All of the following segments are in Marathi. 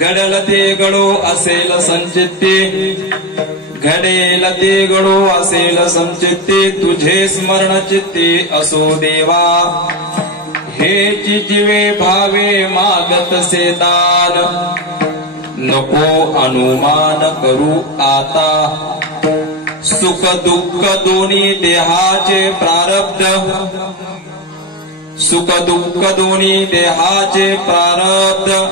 घडल ते घडो असेल संचित्ते, घडेल ते घडो असेल संचित्ते, तुझे स्मरण चित्ते असो देवा. हेच जीवे भावे मागतसे दान, नको अनुमान करू आता. सुख दुःख दोन्ही देहाचे प्रारब्ध, सुख दुःख दोन्ही देहाचे प्रारब्ध,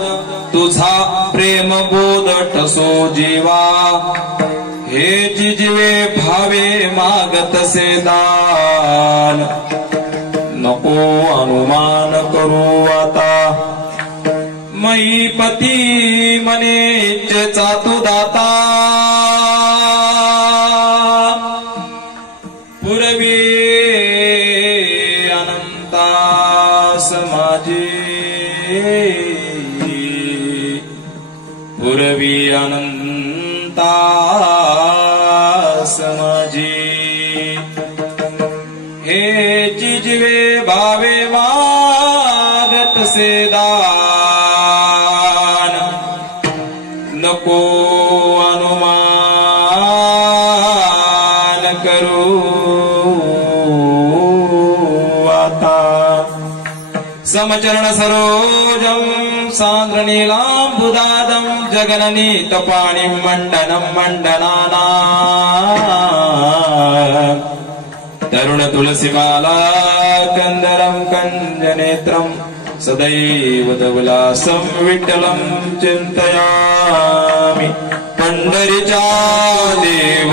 तुझा प्रेम बोध ठसो जीवा. हेच जीवे भावे मागतसे दान, नको अनुमान करू आता. मयीपती मने इच्छेचा तू दाता, पुरवी अनंतास माझी, पुरवी अनंतास माझी. हे जिजवे भावे मागतसे दान, नको अनुमान करू आता. समचरण सरोजम सांद्र नीलांबुदादम, जगननीत पाणिं मंडनं मंडनाना. तरुण तुलसीमाला कंदरं कंजनेत्रं, सदैव धवलासं विठ्ठलं चिंतयामि. पंढरीचा देव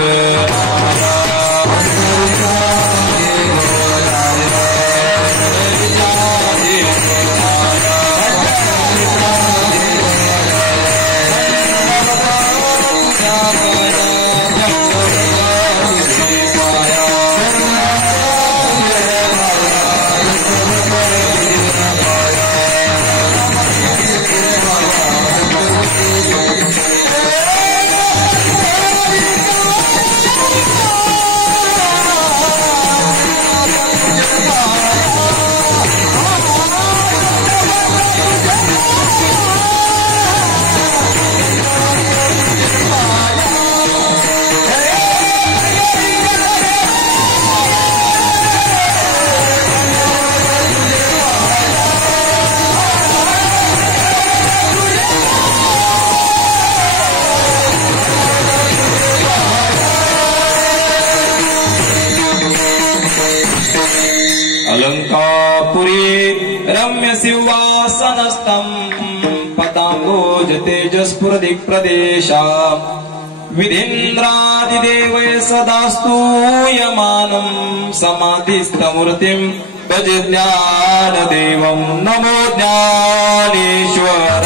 अलंकापुरी रम्य सिंहासनस्थं, पतांगोज तेजस्फुरदिक् प्रदेशा. विधीन्द्रादिदेवै सदा स्तूयमानं, समाधिस्थमूर्तिं भज ज्ञानदेवं. नमो ज्ञानेश्वर,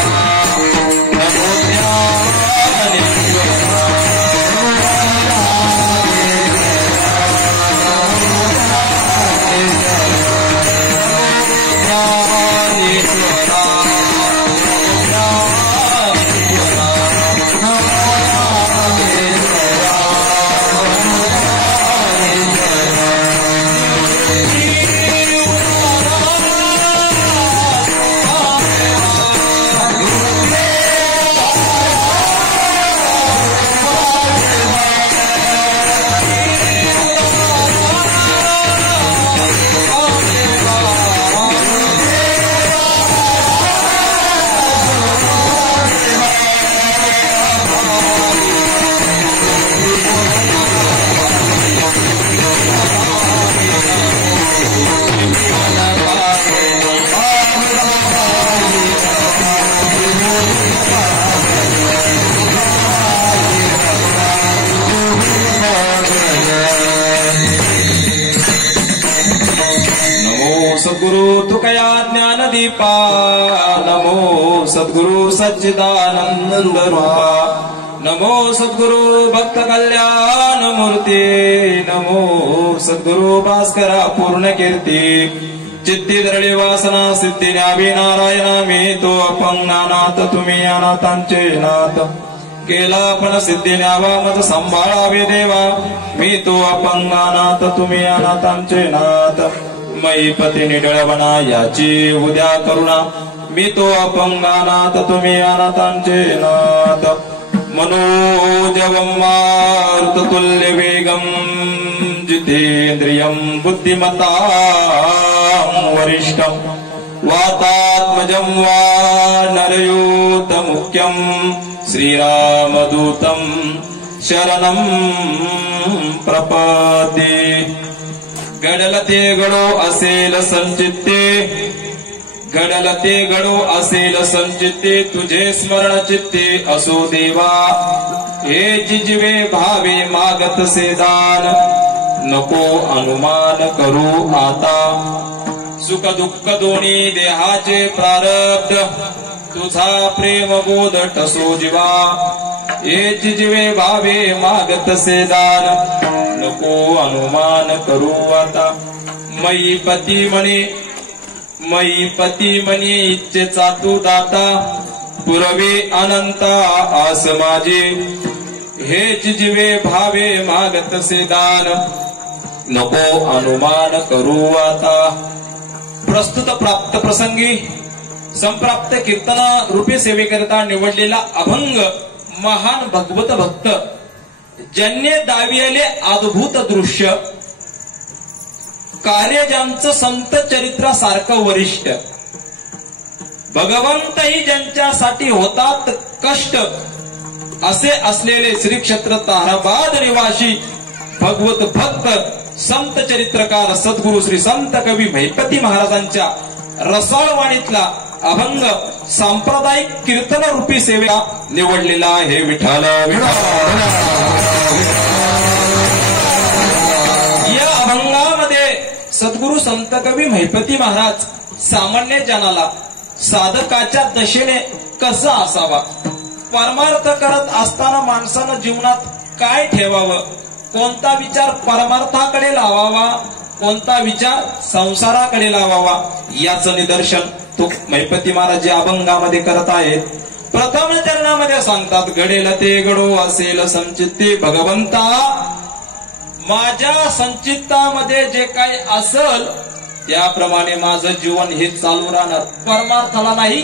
नमो सद्गुरु तुकया ज्ञानदीपा, नमो सद्गुरु सच्चिदानंद रूपा. नमो सद्गुरु भक्त कल्याण मूर्ती, नमो सद्गुरु भास्करा पूर्ण कीर्ती. चित्ती दरळी वासना सिद्धी न्यावी नारायणा, मी तो अपंगनाथ तुम्ही अनाथांचे नाथ. केला पण सिद्धी न्यावा मज सांभाळावे देवा, मी तो अपंगनाथ तुम्ही अनाथांचे नाथ. मयीपती निडळवना याची उद्या करुणा, मी तो अपंगानाथ तुम्ही अनाथांचे नाथ मनोजवं मारुततुल्य वेगं जितेन्द्रियं बुद्धिमतां वरिष्ठं वातात्मजं वानरयूतमुख्यं श्रीरामदूतं शरणं प्रपद्ये घडलते घडो असेल संचित्ते घडलते घडो असेल संचित्ते तुझे स्मरण चित्ते असो देवा हे जिजवे भावे मागतसे दान नको अनुमान करू आता सुख दुःख दोन्ही देहाचे प्रारब्ध तुझा प्रेम बोध टसो जीवा हे जिजवे भावे मागतसे दान नको अनुमान करू आता मयी पती म्हणे इच्छेचा तू दाता पुरवे अनंता आस माझे हे जिजवे भावे मागतसे दान नको अनुमान करू आता प्रस्तुत प्राप्त प्रसंगी संप्राप्त कीर्तन रूपे सेवेकरिता निवडलेला अभंग महान भगवत भक्त ज्यांनी दाविले अद्भुत दृश्य कार्य ज्यांचं संत चरित्रासारखं वरिष्ठ भगवंतही ज्यांच्यासाठी होतात कष्ट असे असलेले श्री क्षेत्र ताराबाद निवासी भगवत भक्त संत चरित्रकार सद्गुरु श्री संत कवी महिपती महाराजांच्या रसाळवाणीतला अभंग सांप्रदायिक कीर्तन रूपी सेवेला निवडलेला आहे विठ्ठल या अभंगामध्ये सद्गुरु संत कवी महिपती महाराज सामान्य जनाला साधकाच्या दशेने कसा असावा परमार्थ करत असताना माणसानं जीवनात काय ठेवावं कोणता विचार परमार्थाकडे लावावा कोणता विचार संसाराकडे लावावा याचं निदर्शन तो महिपती महाराज या अभंगामध्ये करत आहेत प्रथम चरणामध्ये सांगतात घडेल ते घडो असेल संचित्ते भगवंता माझ्या संचित्तामध्ये जे काही असेल त्याप्रमाणे माझं जीवन हे चालू राहणार परमार्थाला नाही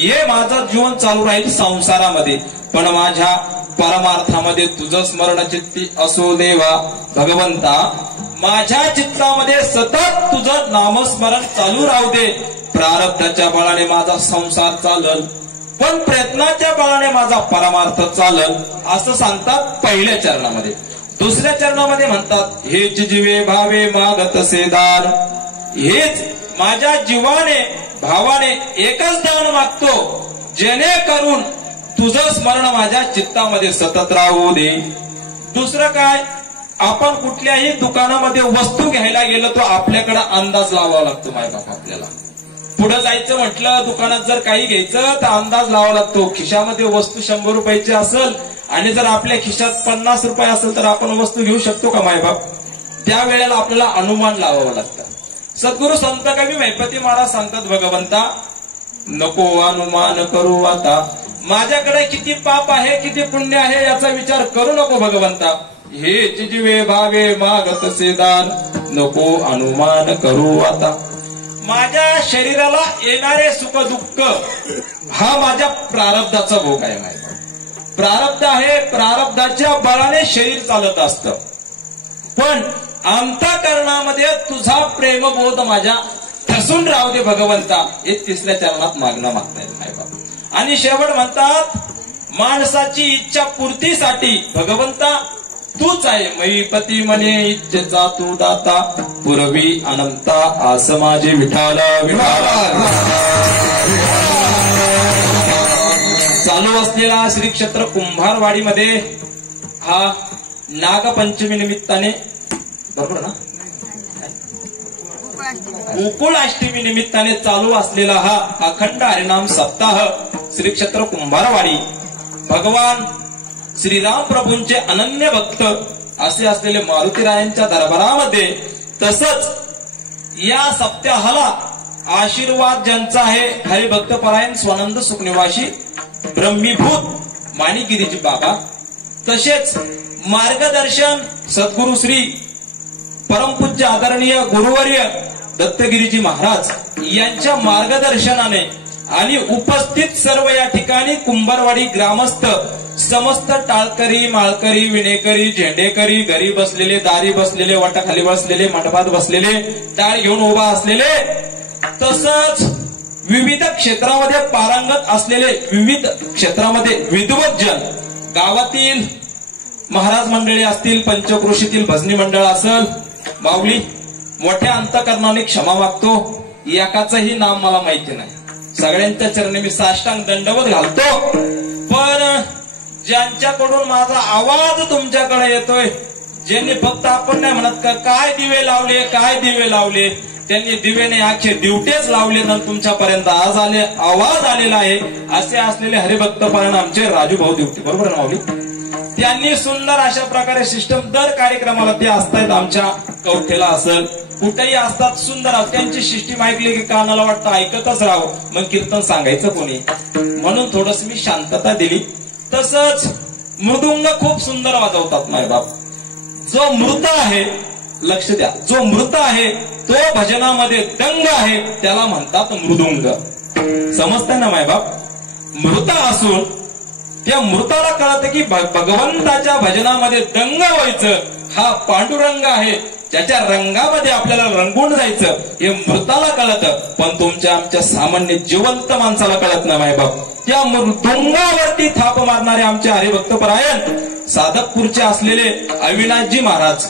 हे माझं जीवन चालू राहील संसारामध्ये पण माझ्या परमार्थामध्ये तुझं स्मरण चित्ती असो देवा भगवंता माझ्या चित्तामध्ये सतत तुझं नामस्मरण चालू राहू दे प्रारब्धाच्या बळाने माझा संसार चालल पण प्रयत्नाच्या बळाने माझा परमार्थ चालल असं सांगतात पहिल्या चरणामध्ये दुसऱ्या चरणामध्ये म्हणतात हे जिजवे भावे मागतसे दान हेच माझ्या जीवाने भावाने एकच दान मागतो जेणेकरून तुझं स्मरण माझ्या चित्तामध्ये सतत राहू दे दुसरं काय आपण कुठल्याही दुकानामध्ये वस्तू घ्यायला गेलो तो आपल्याकडे अंदाज लावावा लागतो मायबाप आपल्याला पुढे जायचं म्हटलं दुकानात जर काही घ्यायचं तर अंदाज लावावा लागतो खिशामध्ये वस्तू 100 रुपयाची असेल आणि जर आपल्या खिशात 50 रुपये असेल तर आपण वस्तू घेऊ शकतो का मायबाप त्यावेळेला आपल्याला अनुमान लावावं लागतं सद्गुरु संत कवी महिपती महाराज सांगतात भगवंता नको अनुमान करू आता माझ्याकडे किती पाप आहे किती पुण्य आहे याचा विचार करू नको भगवंता हे जिजवे भावे मागतसे दान नको अनुमान करू आता माझ्या शरीराला येणारे सुख दुःख हा माझ्या प्रारब्धाचा भोग आहे माझा प्रारब्ध आहे प्रारब्धाच्या बळाने शरीर चालत असतं पण अंतःकरणामध्ये तुझा प्रेमबोध माझ्या ठसून राहू दे भगवंता हे तिसऱ्या चरणात मागणं मागतायत मायबाप आणि शेवट म्हणतात माणसाची इच्छा पूर्तीसाठी भगवंता तूच आहे महिपती म्हणे इच्छेचा तू दाता पुरवी अनंता आस माझे विठाला चालू असलेला श्री क्षेत्र कुंभारवाडीमध्ये हा नागपंचमी निमित्ताने बरोबर ना गोकुळ अष्टमी निमित्ताने चालू असलेला हा अखंड हरिनाम सप्ताह श्री क्षेत्र कुंभारवाडी भगवान श्रीराम प्रभूंचे अनन्य भक्त असे असलेले मारुतीरायांच्या दरबारामध्ये तसंच या सप्ताहाला आशीर्वाद ज्यांचा आहे हरिभक्त परायण स्वानंद सुखनिवासी ब्रह्मीभूत माणिगिरीजी बाबा तसेच मार्गदर्शन सद्गुरु श्री परमपूज्य आदरणीय गुरुवर्य दत्तगिरीजी महाराज यांच्या मार्गदर्शनाने आणि उपस्थित सर्व या ठिकाणी कुंभारवाडी ग्रामस्थ समस्त टाळकरी, माळकरी, विणेकरी, झेंडेकरी, घरी बसलेले, दारी बसलेले, वाटाखाली बसलेले, मंडपात बसलेले, टाळ घेऊन उभा असलेले, तसंच विविध क्षेत्रामध्ये पारंगत असलेले, विविध क्षेत्रामध्ये विद्वत जन, गावातील महाराज मंडळी असतील, पंचक्रोशीतील भजनी मंडळ असेल, माऊली मोठ्या अंतकरणाने क्षमा मागतो, एकाचंही नाम मला माहिती नाही, सगळ्यांच्या चरणी मी साष्टांग दंडवत घालतो. पण ज्यांच्याकडून माझा आवाज तुमच्याकडे येतोय, ज्यांनी फक्त आपण नाही म्हणत का काय दिवे लावले, काय दिवे लावले, त्यांनी दिवेने आखे दिवटेच लावले तर तुमच्यापर्यंत आवाज आलेला आहे, असे असलेले हरिभक्त पारायण आमचे राजू भाऊ दिवटे, बरोबर ना माऊली? त्यांनी सुंदर अशा प्रकारे सिस्टम दर कार्यक्रमाला ते असतात, आमच्या कवठेला असेल कुठेही असतात, सुंदर त्यांची सिस्टीम ऐकली की कानाला वाटतं ऐकतच राहावं, मग कीर्तन सांगायचं कोणी, म्हणून थोडस मी शांतता दिली. तसंच मृदुंग खूप सुंदर वाजवतात मायबाप. जो मृत आहे, लक्ष द्या, जो मृत आहे तो भजनामध्ये दंग आहे, त्याला म्हणतात मृदुंग. समजतंय ना मायबाप? मृत असून त्या मृताला कळतं की भगवंताच्या भजनामध्ये दंग व्हायचं, हा पांडुरंग आहे, ज्याच्या रंगामध्ये आपल्याला रंगून जायचं, हे मृताला कळतं, पण तुमच्या आमच्या सामान्य जिवंत माणसाला कळत नाही मायबाप. त्या मृदुंगावरती थाप मारणारे आमचे हरिभक्त परायण साधकपूरचे असलेले अविनाशजी महाराज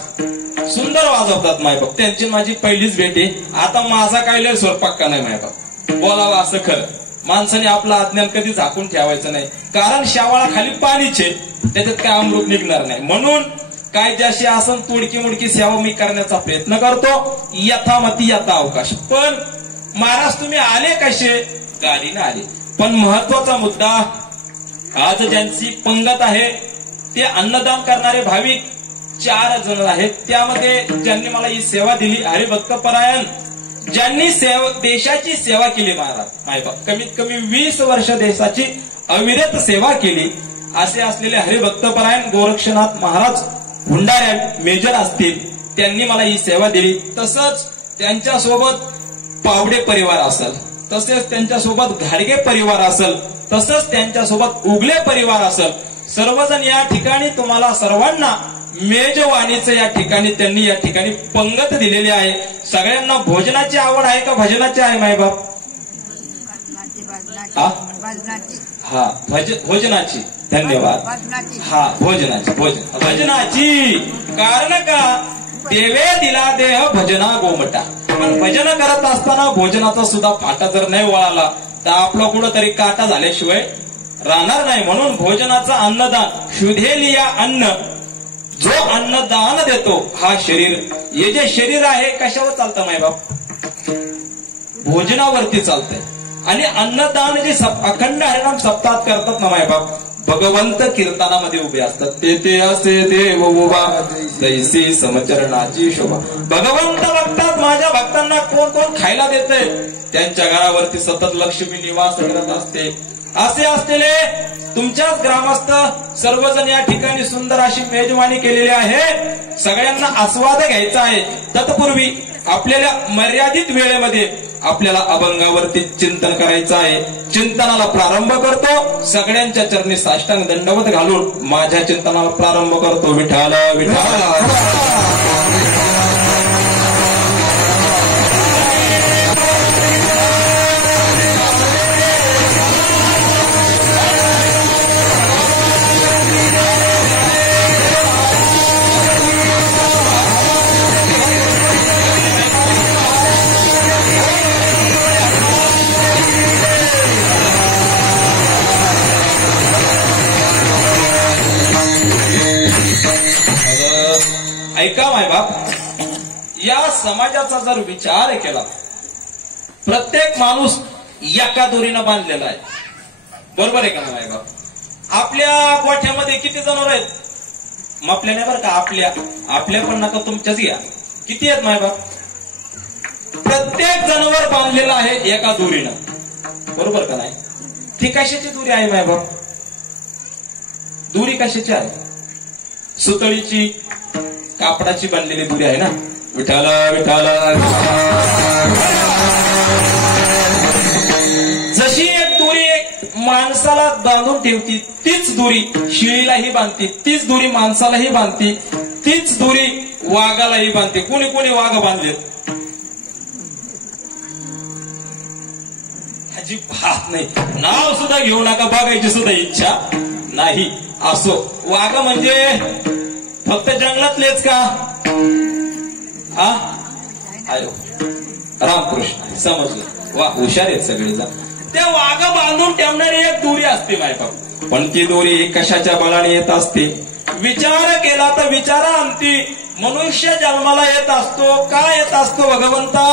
सुंदर वाजवतात मायबाप. त्यांची माझी पहिलीच भेट आहे. आता माझा काय लय स्वयंपाक नाही मायबाप, बोलावं असं खरं, माणसाने आपलं अज्ञान कधी झाकून ठेवायचं नाही, कारण शावाळा खाली पाणीचे, त्याच्यात काय अमृत निघणार नाही. म्हणून काय ज्याशी असं तोडकी मुडकी सेवा मी करण्याचा प्रयत्न करतो, यथामती यथा अवकाश. पण महाराज तुम्ही आले कसे? गाडीने आले. पण महत्वाचा मुद्दा, आज ज्यांची पंगत आहे ते अन्नदान करणारे भाविक 4 जण आहेत. त्यामध्ये ज्यांनी मला ही सेवा दिली, हरिभक्त परायण, ज्यांनी देशाची सेवा केली महाराज मायबाप, कमीत कमी 20 वर्ष देशाची अविरत सेवा केली, असे असलेले हरिभक्त परायण गोरक्षनाथ महाराज भुंडाऱ्या मेजर असतील, त्यांनी मला ही सेवा दिली. तसंच त्यांच्यासोबत पावडे परिवार असेल, तसेच त्यांच्यासोबत घाडगे परिवार असेल, तसंच त्यांच्यासोबत उगले परिवार असेल, सर्वजण या ठिकाणी तुम्हाला सर्वांना मेजवानीचं या ठिकाणी त्यांनी या ठिकाणी पंगत दिलेली आहे. सगळ्यांना भोजनाची आवड आहे का भजनाची आहे मायबाप? हा भोजनाची, धन्यवाद. हा भोजनाची कारण का देवे दिला देह भजना गोमटा. पण भजन करत असताना भोजनाचा सुद्धा फाटा जर नाही वळाला तर आपला कुठंतरी काटा झाल्याशिवाय राहणार नाही. म्हणून भोजनाचा अन्नदान, शुद्धेलिया अन्न, जो अन्नदान देतो हा शरीर, हे जे शरीर आहे कशावर चालतं मायबाप? भोजनावरती चालतंय. आणि अन्नदान जे अखंड हरिनाम सप्ताहात करतात ना मायबाप, भगवंत कीर्तनामध्ये उभे असतात, ते असे देव उभा तैसी समचरणाची शोभा. भगवंत बघतात माझ्या भक्तांना कोण कोण खायला देतंय, त्यांच्या घरावरती सतत लक्ष्मी निवास करत असते. असे असलेले तुमच्याच ग्रामस्थ सर्वजण या ठिकाणी सुंदर अशी मेजवानी केलेली आहे. सगळ्यांना आस्वाद घ्यायचा आहे. तत्पूर्वी आपल्याला मर्यादित वेळेमध्ये आपल्याला अभंगावरती चिंतन करायचं आहे. चिंतनाला प्रारंभ करतो, सगळ्यांच्या चरणी साष्टांग दंडवत घालून माझ्या चिंतनाला प्रारंभ करतो. विठाल विठाल. ऐका मायबाप, या समाजाचा जर विचार केला, प्रत्येक माणूस एका दोरीनं बांधलेला आहे, बरोबर आहे का मायबाप? आपल्या गोठ्यामध्ये किती जनावर आहेत? आपल्या नाही बरं का, आपल्या पण नका, तुमच्याच घ्या. किती आहेत मायबाप? प्रत्येक जनावर बांधलेलं आहे एका दोरीनं, बरोबर का नाही? ती कशाची दोरी आहे मायबाप? दोरी कशाची आहे? सुतळीची, कापडाची बनलेली दोरी आहे ना. विठाल विठाल. जशी माणसाला बांधून ठेवती तीच दोरी शिळीलाही बांधती, तीच दोरी माणसालाही बांधती, तीच दोरी वाघालाही बांधते. कोणी कोणी वाघ बांधलेत? अजिबात नाही. नाव सुद्धा घेऊ नका, बघायची सुद्धा इच्छा नाही. असो, वाघ म्हणजे फक्त जंगलातलेच का? हा आयो रामकृष्ण समजलं. वा, हुशार आहेत सगळेजण. त्या वाघ बांधून ठेवणारी एक दोरी असते मायबाप, पण ती दोरी कशाच्या बळाने येत असते? विचार केला तर विचारांती मनुष्य जन्माला येत असतो. का येत असतो भगवंता?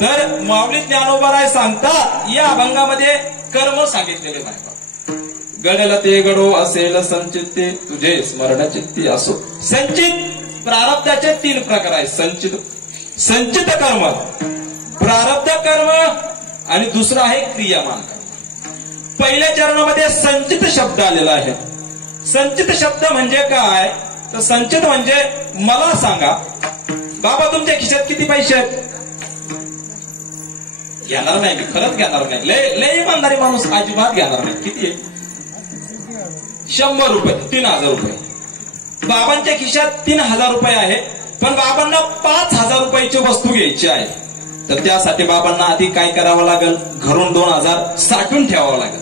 तर माऊली ज्ञानोबा सांगतात या अभंगामध्ये कर्म सांगितलेले मायबाप. गडला ते गडो असेल संचित ते तुझे स्मरण चित्ती असो. संचित प्रारब्धाचे 3 प्रकार आहेत. संचित कर्म, प्रारब्ध कर्म आणि दुसरं आहे क्रियामान कर्म. पहिल्या चरणामध्ये संचित शब्द आलेला आहे. संचित शब्द म्हणजे काय? तर संचित म्हणजे मला सांगा बाबा तुमच्या खिशात किती पैसे आहेत? घेणार नाही, मी खरंच घेणार नाही. लय इमानदारी माणूस अजिबात घेणार नाही. किती आहे? 100 रुपये, 3000 रुपये. बाबांच्या खिशात 3000 रुपये आहे, पण बाबांना 5000 रुपयाची वस्तू घ्यायची आहे. तर त्यासाठी बाबांना आधी काय करावं लागेल? घरून 2000 साठवून ठेवावं लागेल.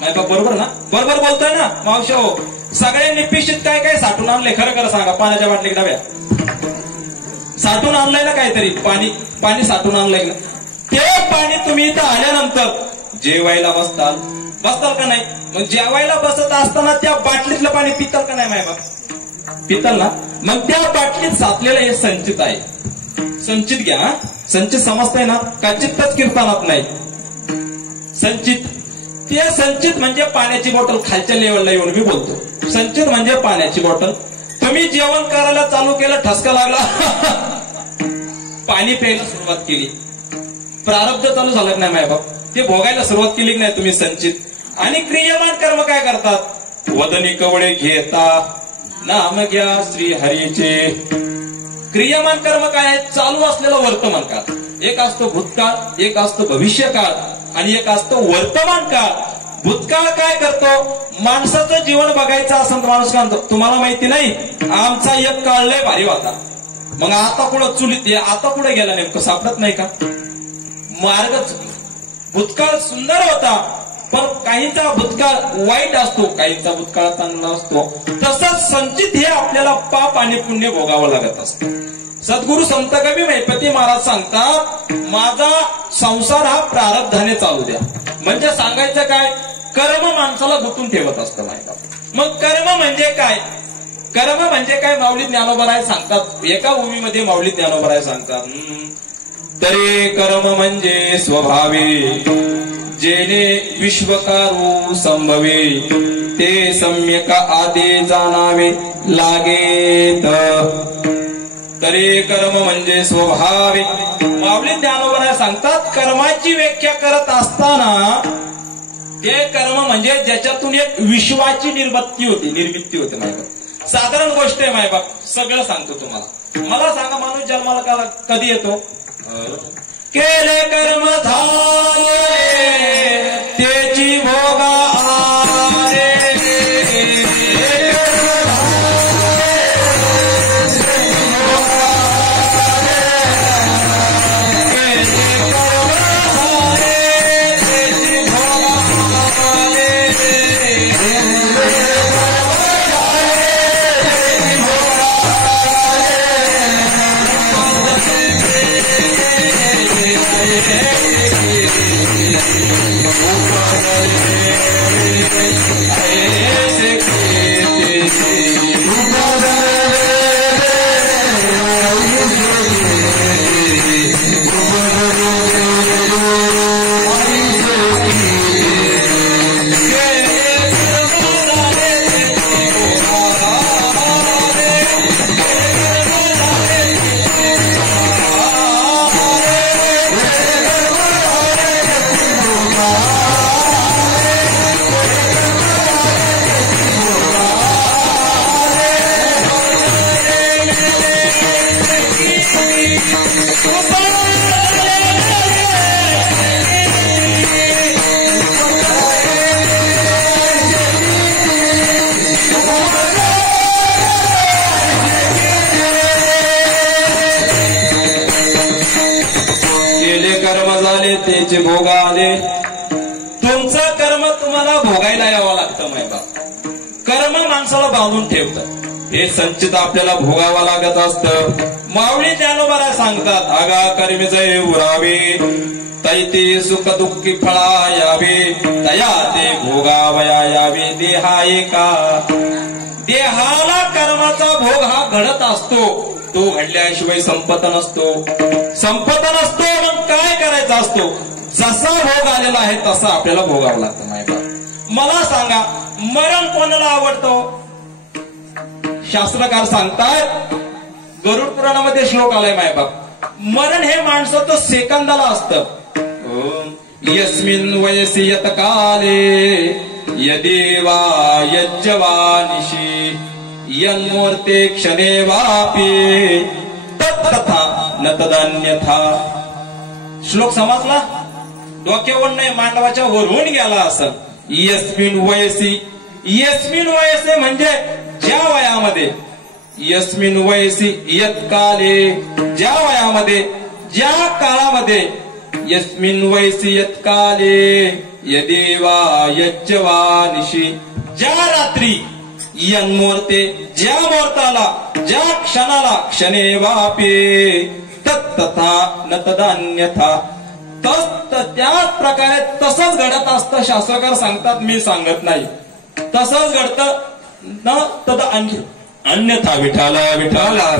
नाही बा, बरोबर ना? बरोबर बोलतोय ना मावशी? हो. सगळ्यांनी पिशीत काय काय साठवून आणले? खरं खरं सांगा. पाण्याच्या बाटली डब्या साठवून आणलंय ना? काहीतरी पाणी साठवून आणलंय ना? ते पाणी तुम्ही इथं आल्यानंतर जेवायला बसताल का नाही? मग जेवायला बसत असताना त्या बाटलीतलं पाणी पिताल का नाही मायबाप? पिताल ना? मग त्या बाटलीत साचलेलं हे संचित आहे. संचित घ्या. संचित समजताय ना? का चित्तच कीर्तनात नाही. संचित, ते संचित म्हणजे पाण्याची बॉटल. खालच्या लेवलला येऊन मी बोलतो. संचित म्हणजे पाण्याची बॉटल. तुम्ही जेवण करायला चालू केलं, ठसका लागला, पाणी प्यायला सुरुवात केली, प्रारब्ध चालू झालं नाही मायबाप? ते भोगायला सुरुवात केली नाही तुम्ही? संचित. आणि क्रियमान कर्म काय करतात? वदनी कवळे घेता नाम घ्या श्री हरीचे. क्रियमान कर्म काय आहे? चालू असलेलं वर्तमान काळ. एक असतो भूतकाळ, एक असतो भविष्यकाळ आणि एक असतो वर्तमान काळ. भूतकाळ काय करतो? माणसाचं जीवन बघायचं असं माणूस काय म्हणतो? तुम्हाला माहिती नाही, आमचा एक काळ लय भारी होता. मग आता कुठं चुलीत, आता कुठे गेला नेमकं सापडत नाही का? मार्गच. भूतकाळ सुंदर होता, पण काहींचा भूतकाळ वाईट असतो, काहींचा भूतकाळ चांगला असतो. तसंच संचित हे आपल्याला पाप आणि पुण्य भोगावं लागत असतं. सद्गुरु संत कवी महिपती महाराज सांगतात, माझा संसार हा प्रारब्धाने चालू द्या. म्हणजे सांगायचं काय? कर्म माणसाला गुंतून ठेवत असतं माहिती. मग कर्म म्हणजे काय? कर्म म्हणजे काय? माऊली ज्ञानोबा सांगतात. एका भूमीमध्ये माऊली ज्ञानोबा सांगतात, तरे कर्म म्हणजे स्वभावे जेने विश्वकारू संभवे ते सम्यक आदे जाणावे लागेत. तरे कर्म म्हणजे स्वभावे. माऊली ज्ञानोबा सांगतात, कर्माची व्याख्या करत असताना ते कर्म म्हणजे ज्याच्यातून एक विश्वाची निर्मिती होते मायबाप. साधारण गोष्ट आहे मायबाप, सगळं सांगतो तुम्हाला. मला सांगा, माणूस जन्माला कधी येतो? केले कर्म झाले त्याची भोगा आले. भोगायला यावं लागतं मायबाप. कर्म माणसाला बांधून ठेवतं, हे संचित आपल्याला भोगावं लागत असतं. माऊली ज्ञानोबा सांगतात, आगा कर्मीचे उरावे तैते सुख दुःखी फळा यावे, तया ते भोगावया यावे देहा एका. देहाला कर्माचा भोग हा घडत असतो, तो घडल्याशिवाय संपत नसतो. संपत नसतो मग काय करायचा असतो, जसा भोग आलेला आहे तसा आपल्याला भोगावं लागतं मायबाप. मला सांगा, मरण कोणाला आवडतो? शास्त्रकार सांगतात, गरुड पुराणामध्ये श्लोक आलाय मायबाप, मरण हे माणसाचं सेकंदाला असतं. यस्मिन वयसी यत काले यदेवा यज्जवानिशी यन्मूर्ते क्षणे वापी तथा न तदन्यथा. श्लोक समजला? डोक्यावर नाही, मांडवाच्या वरून गेला असं. यस्मिन वयसी, यस्मिन वयसे म्हणजे ज्या वयामध्ये, यस्मिन वयसी यत काले ज्या वयामध्ये, ज्या काळामध्ये, यस्मिन वयसी यत काले यदेवा यज्जवानिशी ज्या रात्री, यन्मूर्ते ज्या मुहूर्ताला, ज्या क्षणाला, क्षणे वापे तथा न तदन्यथा. त्याच प्रकारे तसंच घडत असतं. शास्त्रकार सांगतात, मी सांगत नाही, तसंच घडतं. न तद अन्यथा. विठाला विठाला.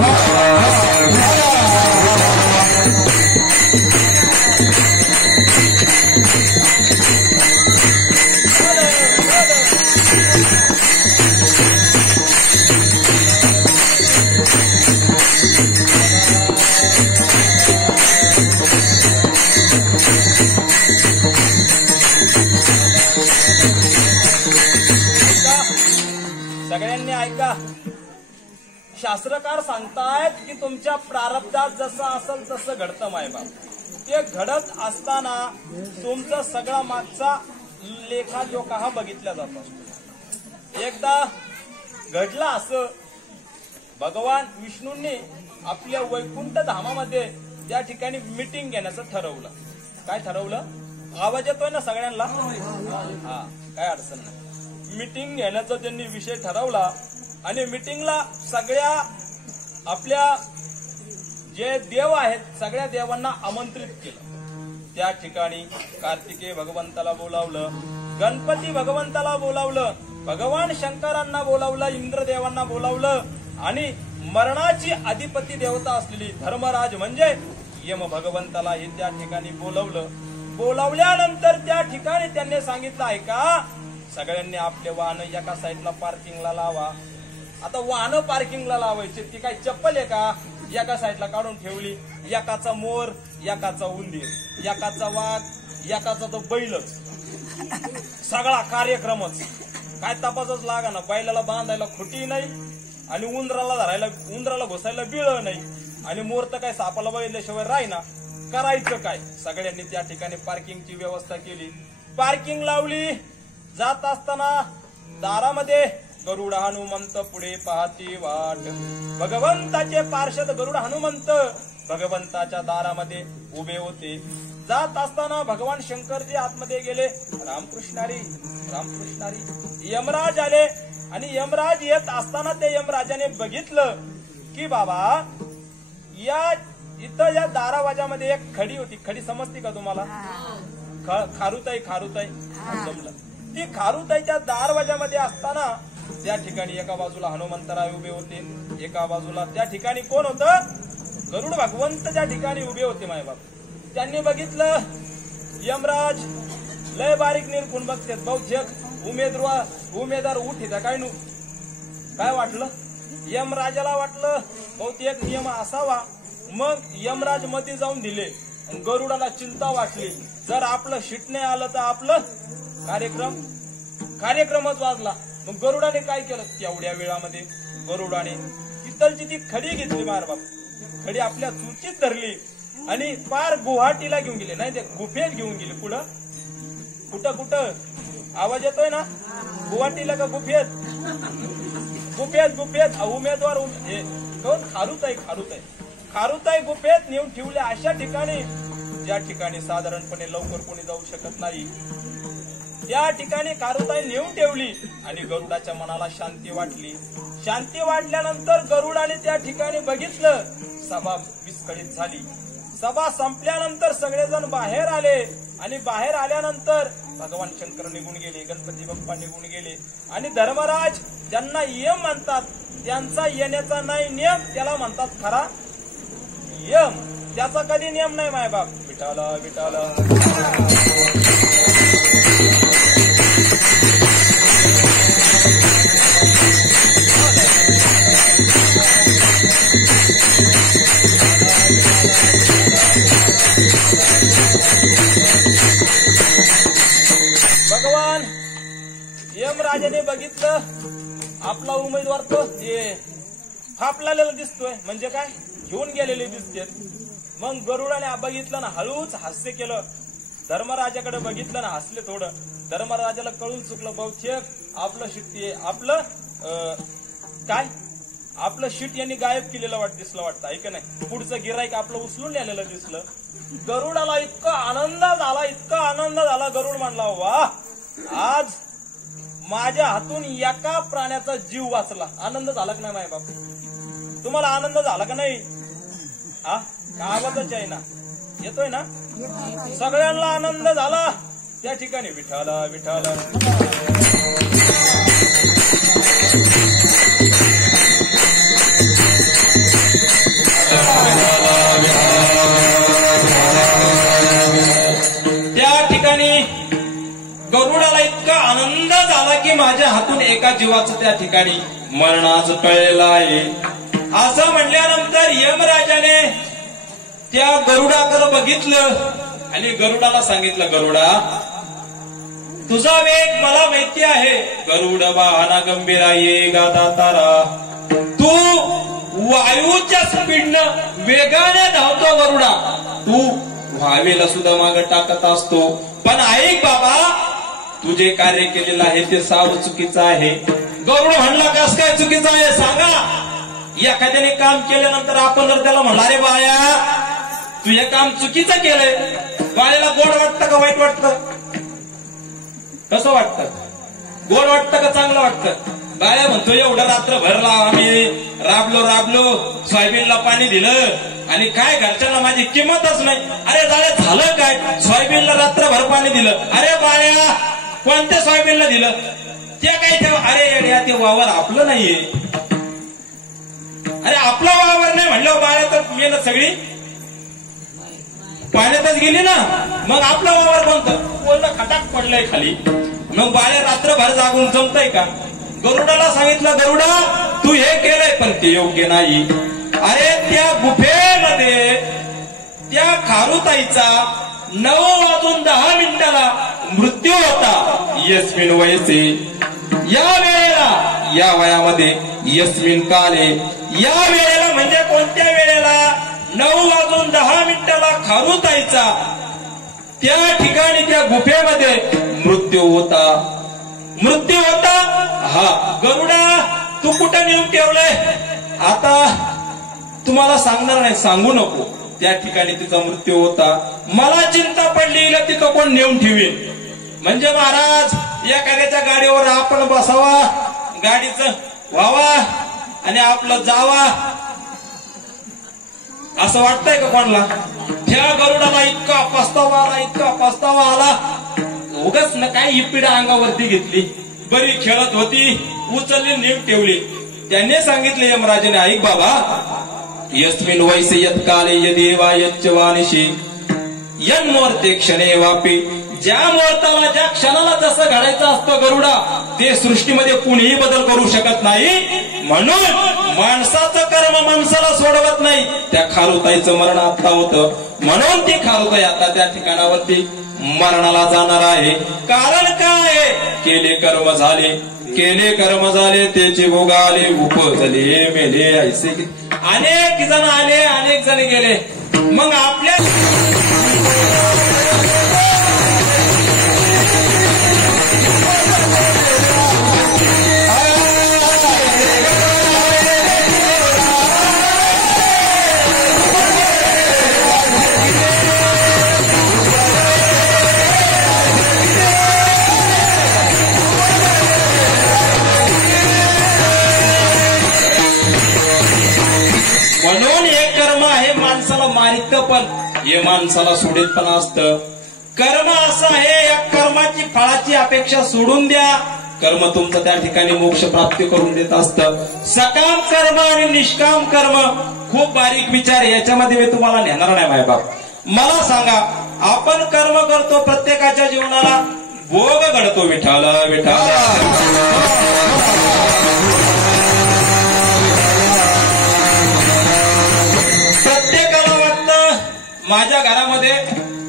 सगळ्यांनी ऐका, शास्त्रकार सांगतायत की तुमच्या प्रारब्धात जसं असेल तसं घडतं मायबाप. ते घडत असताना तुमचा सगळा मागचा लेखाजोखा हा बघितला जातो. एकदा घडला असं, भगवान विष्णूंनी आपल्या वैकुंठ धामामध्ये त्या ठिकाणी मीटिंग घेण्याचं ठरवलं. काय ठरवलं? आवाज येतोय ना सगळ्यांना? हा, काय अडचण नाही. मीटिंग घेण्याचा त्यांनी विषय ठरवला आणि मीटिंगला सगळ्या आपल्या जे देव आहेत सगळ्या देवांना आमंत्रित केलं. त्या ठिकाणी कार्तिकेय भगवंताला बोलावलं, गणपती भगवंताला बोलावलं, भगवान शंकरांना बोलावलं, इंद्रदेवांना बोलावलं आणि मरणाची अधिपती देवता असलेली धर्मराज म्हणजे यम भगवंताला हे त्या ठिकाणी बोलावलं. बोलावल्यानंतर त्या ठिकाणी त्यांनी सांगितलं, ऐका सगळ्यांनी आपले वाहन एका साईडला पार्किंगला लावा. आता वाहन पार्किंगला लावायचे, ती काय चप्पल आहे का? एका साईडला काढून ठेवली. एकाचा मोर, एकाचा उंदीर, एकाचा वाघ, एकाचा तो बैलच. सगळा कार्यक्रमच काय तपासच लागा ना. बैलाला बांधायला खुटी नाही आणि उंदराला घुसायला बिळ नाही आणि मोर तर काय सापाला बघितल्याशिवाय राहीना. करायचं काय? सगळ्यांनी त्या ठिकाणी पार्किंगची व्यवस्था केली. पार्किंग लावली. जात असताना दारामध्ये गरुड हनुमंत पुढे पाहती वाट. भगवंताचे पार्षद गरुड हनुमंत भगवंताच्या दारामध्ये उभे होते. जात असताना भगवान शंकरजी आतमध्ये गेले. रामकृष्णारी रामकृष्णारी. यमराज आले आणि यमराज येत असताना ते यमराजाने बघितलं की बाबा या इथं या दारावाजामध्ये एक खडी होती. खडी समजते का तुम्हाला? खारुताई जमलं. ती खारुताईच्या दारवाजामध्ये असताना त्या ठिकाणी एका बाजूला हनुमंतराय उभे होते, एका बाजूला त्या ठिकाणी कोण होतं? गरुड भगवंत त्या ठिकाणी उभे होते मायबाप. त्यांनी बघितलं यमराज लय बारीक निरखून बघतात. बहुतेक उमेदवार उठीचा काय नु काय वाटलं? यमराजाला वाटलं बहुतेक नियम असावा. मग यमराज मध्ये जाऊन दिले. गरुडाला चिंता वाटली, जर आपलं शिट नाही आलं तर आपलं कार्यक्रमच वाजला. मग गरुडाने काय केलं? तेवढ्या वेळामध्ये गरुडाने तिथलची ती खडी घेतली मारबाप. खडी आपल्या चुचीत धरली आणि पार गुवाहाटीला घेऊन गेले. नाही ते गुफेत घेऊन गेले. कुठं आवाज येतोय ना? गुवाहाटीला का गुफेत? उमेदवार कोण? खारुताई गुफेत नेऊन ठेवले. अशा ठिकाणी ज्या ठिकाणी साधारणपणे लवकर कोणी जाऊ शकत नाही. त्या ठिकाणी कारुताई नेऊन ठेवली आणि गरुडाच्या मनाला शांती वाटली. शांती वाटल्यानंतर गरुडाने त्या ठिकाणी बघितलं, सभा विस्कळीत झाली. सभा संपल्यानंतर सगळेजण बाहेर आले आणि बाहेर आल्यानंतर भगवान शंकर निघून गेले, गणपती बाप्पा निघून गेले आणि धर्मराज ज्यांना यम म्हणतात त्यांचा येण्याचा नाही नियम, त्याला म्हणतात खरा यम. त्याचा कधी नियम नाही मायबाप. विठाला विठाला भगवान यमराजाने बघितलं आपला उमेदवार तो फापलेला दिसतोय, म्हणजे काय घेऊन गेलेले दिसते. मग गरुडाने बघितलं ना, हळूच हास्य केलं. धर्मराजाकडे बघितलं ना, हसले थोडं. धर्मराजाला कळून चुकलं, बहुतेक आपलं शिट्टी आपलं काय आपलं शीट यांनी गायब केलेलं दिसलं वाटतं, ऐक नाही. पुढचं गिराईक आपलं उचलून नेलेलं दिसलं. गरुडाला इतका आनंद झाला, इतका आनंद झाला. गरुड म्हणला, वा, आज माझ्या हातून एका प्राण्याचा जीव वाचला. आनंद झाला का नाही माय बाप? तुम्हाला आनंद झाला का नाही? आवाजच आहे ना, येतोय ना? सगळ्यांना आनंद झाला. त्या ठिकाणी विठाला विठाला त्या ठिकाणी गरुडाला इतका आनंद झाला की माझ्या हातून एका जीवाचं त्या ठिकाणी मरण आज टळलेलं आहे. असं म्हणल्यानंतर यमराजाने त्या गरुडाकडे बघितलं आणि गरुडाला सांगितलं, गरुडा, तुझा वेग मला माहिती आहे. गरुड वाहना गंभीरा ये गादा तारा. तू वायूच्या स्पीडनं वेगाने धावतो गरुडा. तू व्हावेला सुद्धा मागे टाकत असतो. पण ऐक बाबा, तू जे कार्य केलेलं आहे ते साव चुकीचं आहे. गरुड म्हणला, कस काय चुकीचं आहे सांगा. एखाद्याने काम केल्यानंतर आपण जर त्याला म्हणला, रे बाया तू हे काम चुकीचं केलंय, बाळेला गोड वाटतं का वाईट वाटतं? कसं वाटतं? गोड वाटतं का चांगलं वाटतं? बाया म्हणतो, एवढं रात्रभर आम्ही राबलो, सोयाबीनला पाणी दिलं आणि काय घरच्यांना माझी किंमतच नाही. अरे जाळे झालं काय? सोयाबीनला रात्रभर पाणी दिलं. अरे बाया, कोणत्या सोयाबीनला दिलं? ते काय ठेव. अरे येड्या, ते वावर आपलं नाहीये. अरे आपला वावर नाही म्हणलं बाळ्या, तर मेहनत सगळी पाण्यातच गेली ना. मग आपला वावर कोणतं? बोलणं खटाक पडलंय खाली. मग बाळ्या रात्रभर जागून जमतय का? गरुडाला सांगितलं, गरुडा तू हे केलंय पण ते योग्य नाही. अरे त्या गुफेमध्ये त्या खारुताईचा 9:10 मृत्यू होता. यस्मिन वयसे, या वेळेला, या वयामध्ये यस्मिन काले, या वेळेला म्हणजे कोणत्या वेळेला? 9:10 खारुताईचा त्या ठिकाणी त्या गुफेमध्ये मृत्यू होता. हा, गरुडा तू कुठं नेऊन ठेवलंय? आता तुम्हाला सांगणार नाही, सांगू नको. त्या ठिकाणी तिचा मृत्यू होता. मला चिंता पडली, तिथं कोण नेऊन ठेवीन. म्हणजे महाराज एखाद्याच्या गाडीवर आपण बसावा, गाडीचं व्हावा आणि आपलं जावा, असं वाटतंय का कोणाला? त्या गरुडाला इतका पस्तावा आला. उगाच न काय ही पिढा अंगावरती घेतली. बरी खेळत होती, उचलली, नीट ठेवली. त्याने सांगितले यमराजाने, ऐक बाबा, यस्मिन वैसे यत काले यदेवा यच्चवानिशी यन्मूर्ते क्षणे वापी. ज्या मुहूर्ताला, ज्या क्षणाला जसं घडायचं असतं गरुडा, ते सृष्टीमध्ये कुणीही बदल करू शकत नाही. म्हणून माणसाचं कर्म माणसाला सोडवत नाही. त्या खारुताईचं मरण आता होतं, म्हणून ती खारुताई आता त्या ठिकाणावरती मरणाला जाणार आहे. कारण काय? केले कर्म झाले, त्याचे भोग आले, उपजले, मेले, ऐसे अनेक जण आले, अनेक जण गेले. मग आपल्या पण हे माणसाला सोडीतपणा असतं. कर्म असं आहे, या कर्माची फळाची अपेक्षा सोडून द्या. कर्म तुमचं त्या ठिकाणी मोक्ष प्राप्ती करून देत असतं. सकाम कर्म आणि निष्काम कर्म खूप बारीक विचार, याच्यामध्ये मी तुम्हाला नेणार नाही मायबाप. मला सांगा, आपण कर्म करतो, प्रत्येकाच्या जीवनाला भोग घडतो. विठाल विठाल. प्रत्येकाला वाटतं माझ्या घरामध्ये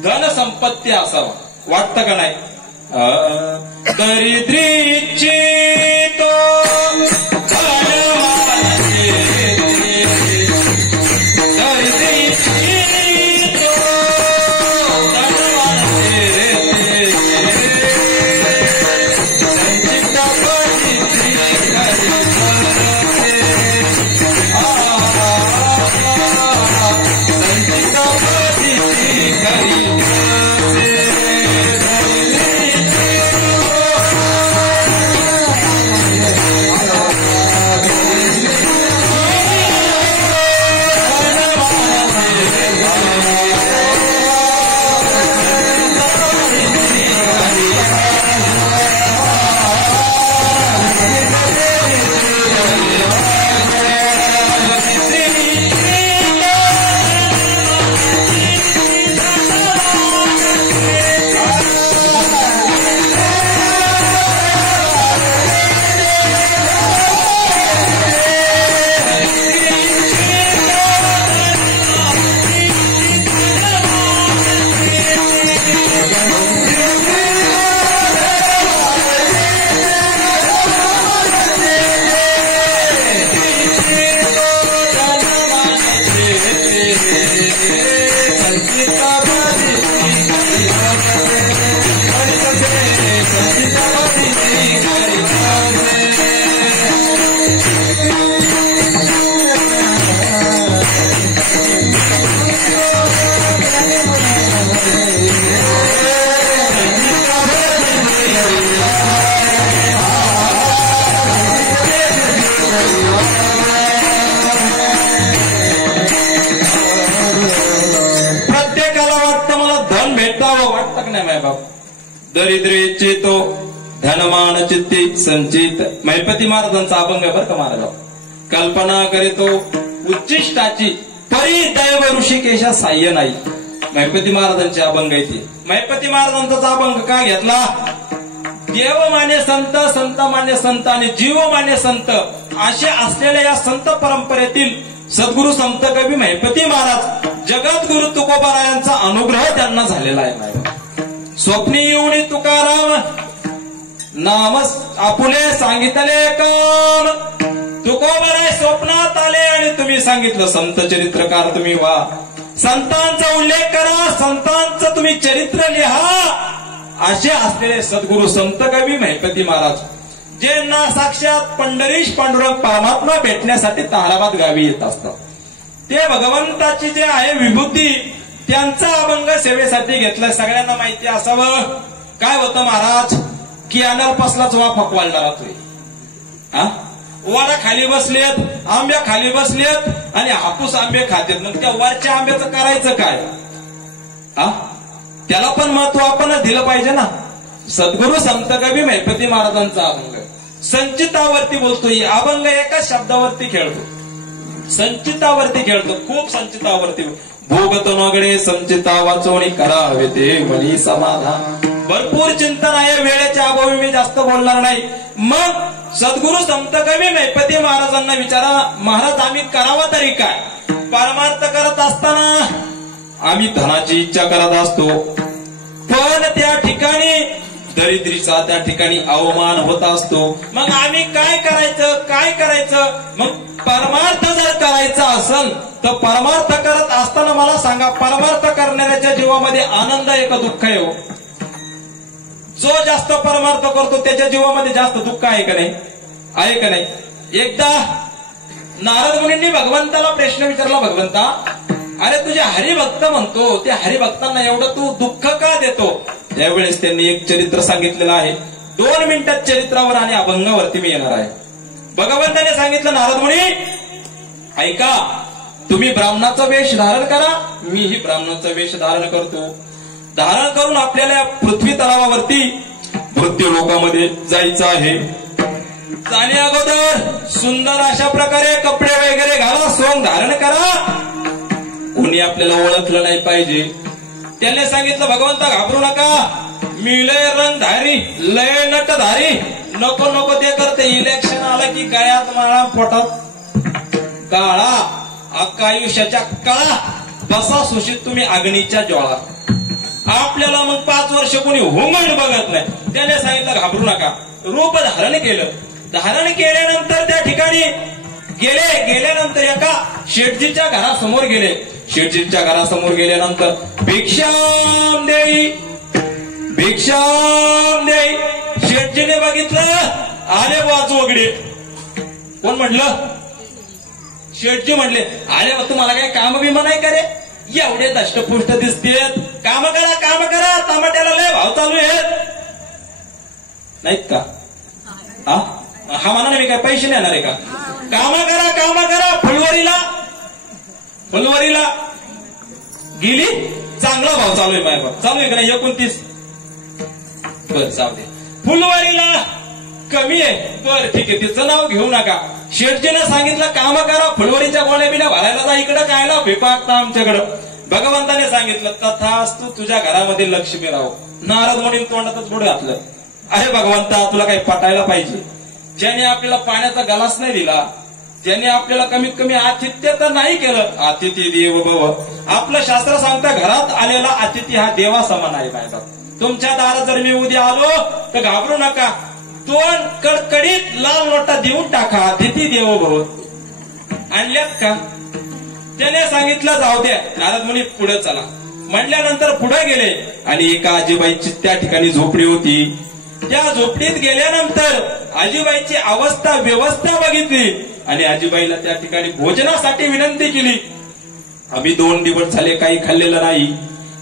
धन संपत्ती असावं, वाटतं का नाही? दरिद्रीची तो दरिद्रीची तो धनमान चित्ती संचित. महिपती महाराजांचा अभंग बरं का महाराज. कल्पना करीतो उच्चिष्टाची परी दैव ऋषिकेशा साह्य नाही. महिपती महाराजांचे अभंग आहे ते. महिपती महाराजांचा अभंग का घेतला? देव मान्य संत, संत मान्य संत आणि जीव मान्य संत असे असलेल्या या संत परंपरेतील सद्गुरु संत कवी महिपती महाराज, जगद्गुरु तुकोबारायांचा अनुग्रह त्यांना झालेला आहे. स्वप्नी येऊन तुकाराम नाम आपुले सांगितले काम. तुकोबाराय स्वप्नात आले आणि तुम्ही सांगितलं संत चरित्रकार तुम्ही व्हा. संतांचा उल्लेख करा, संतांचं तुम्ही चरित्र लिहा. असे असलेले सद्गुरु संत कवी महिपती महाराज, ज्यांना साक्षात पंढरीश पांडुरंग परमात्मा भेटण्यासाठी ताहराबाद गावी येत असतात. ते भगवंताची जे आहे विभूती, त्यांचा अभंग सेवेसाठी घेतलाय. सगळ्यांना माहिती असावं. काय होतं महाराज की अनलपासलाच वा फकवायला राहतोय. वाडा खाली बसलेत, आंब्या खाली बसलेत आणि हापूस आंबे खातेत. मग त्या वरच्या आंब्याचं करायचं काय? त्याला पण महत्व आपण दिलं पाहिजे ना. सद्गुरु संत कवी महिपती महाराजांचा अभंग संचितावरती बोलतोय. अभंग एकाच शब्दावरती खेळतो, संचितावरती खेळतो. खूप संचितावरती. भोगत नगडे संचिता वाचवणी करावे ते मनी समाधान. भरपूर चिंतन आहे, वेळेच्या अभावी मी जास्त बोलणार नाही. मग सद्गुरु संत कवी महिपती महाराजांना विचारा, महाराज आम्ही करावा तरी काय? परमार्थ करत असताना आम्ही धनाची इच्छा करत असतो, पण त्या ठिकाणी दरिद्रीचा त्या ठिकाणी अवमान होत असतो. मग आम्ही काय करायचं? काय करायचं? मग परमार्थ जर करायचा असेल तर परमार्थ करत असताना मला सांगा, परमार्थ करणाऱ्याच्या जीवामध्ये आनंद आहे का दुःख आहे? हो, जो जास्त परमार्थ करतो त्याच्या जीवामध्ये जास्त दुःख आहे का नाही? आहे का नाही? एकदा नारद मुनींनी भगवंताला प्रश्न विचारला, भगवंता अरे तुझे हरिभक्त म्हणतो, त्या हरिभक्तांना एवढं तू दुःख का देतो? त्यावेळेस त्यांनी एक चरित्र सांगितलेलं आहे. 2 मिनिटात चरित्रावर आणि अभंगावरती मी येणार आहे. भगवंताने सांगितलं, नारद मुनी ऐका, तुम्ही ब्राह्मणाचा वेश धारण करा, मीही ब्राह्मणाचा वेश धारण करतो. धारण करून आपल्याला या पृथ्वी तलावावरती मृत्यू लोकामध्ये जायचं आहे. जाणे अगोदर सुंदर अशा प्रकारे कपडे वगैरे घाला, सोंग धारण करा, कोणी आपल्याला ओळखलं नाही पाहिजे. त्याने सांगितलं भगवंता घाबरू नका, मी लय रंगधारी लय नटधारी, नको नको ते करते. इलेक्शन आलं की गळ्यात माळा पोटात काळा, अख्खा आयुष्याच्या काळा, बसा सुशीत तुम्ही अग्नीच्या ज्वाळा. आपल्याला मग 5 वर्ष कोणी होमण बघत नाही. त्याने सांगितलं घाबरू नका. रूप धारण केलं. धारण केल्यानंतर त्या ठिकाणी गेल्यानंतर एका शेठजीच्या घरासमोर गेले. शेठजीच्या घरासमोर गेल्यानंतर भिक्षाम देई भिक्षाम देई. शेठजीने बघितलं, आले वाच वगडे. कोण म्हटलं? शेठजी म्हटले, अरे तुम्हाला काही काम बिमा नाही करे, एवढे दष्टपुष्ट दिसतेत, काम करा काम करा, टमाट्याला लय भाव चालू आहेत नाहीत का? हा म्हणा मी काय पैसे नाही येणार आहे का? काम करा काम करा. फुलवरीला गेली, चांगला भाव चालू आहे. माझ्या चालू आहे का नाही? 29. बर जाऊ दे. फुलवारीला कमी आहे, बर ठीक आहे, तिचं नाव घेऊ नका. शेठजीने सांगितलं काम करा, फुलवरीच्या गोण्या बिण्या भरायला जा, इकडं कायला विपाकता आमच्याकडं. भगवंताने सांगितलं तथास्तु, तुझ्या घरामध्ये लक्ष्मी राहो. नारद मुनी तोंडातच बुड घातलं. अरे भगवंता तुला काही पटायला पाहिजे. ज्याने आपल्याला पाण्याचा गलास नाही दिला, ज्याने आपल्याला कमीत कमी आतिथ्य तर नाही केलं, अतिथी देव भव. आपलं शास्त्र सांगतं घरात आलेला अतिथी हा देवा समान आहे. बायबा तुमच्या दारात जर मी उद्या आलो तर घाबरू नका, 2 कडकडीत लाल नोटा देऊन टाका, अतिथी देवो भव. आणल्यात का? त्याने सांगितलं जाऊ द्या. नारद मुनी पुढे चला म्हटल्यानंतर पुढे गेले आणि एका आजीबाईची त्या ठिकाणी झोपडी होती. त्या झोपडीत गेल्यानंतर आजीबाईची अवस्था व्यवस्था बघितली आणि आजीबाईला त्या ठिकाणी भोजनासाठी विनंती केली. आम्ही 2 दिवस झाले काही खाल्लेलं नाही,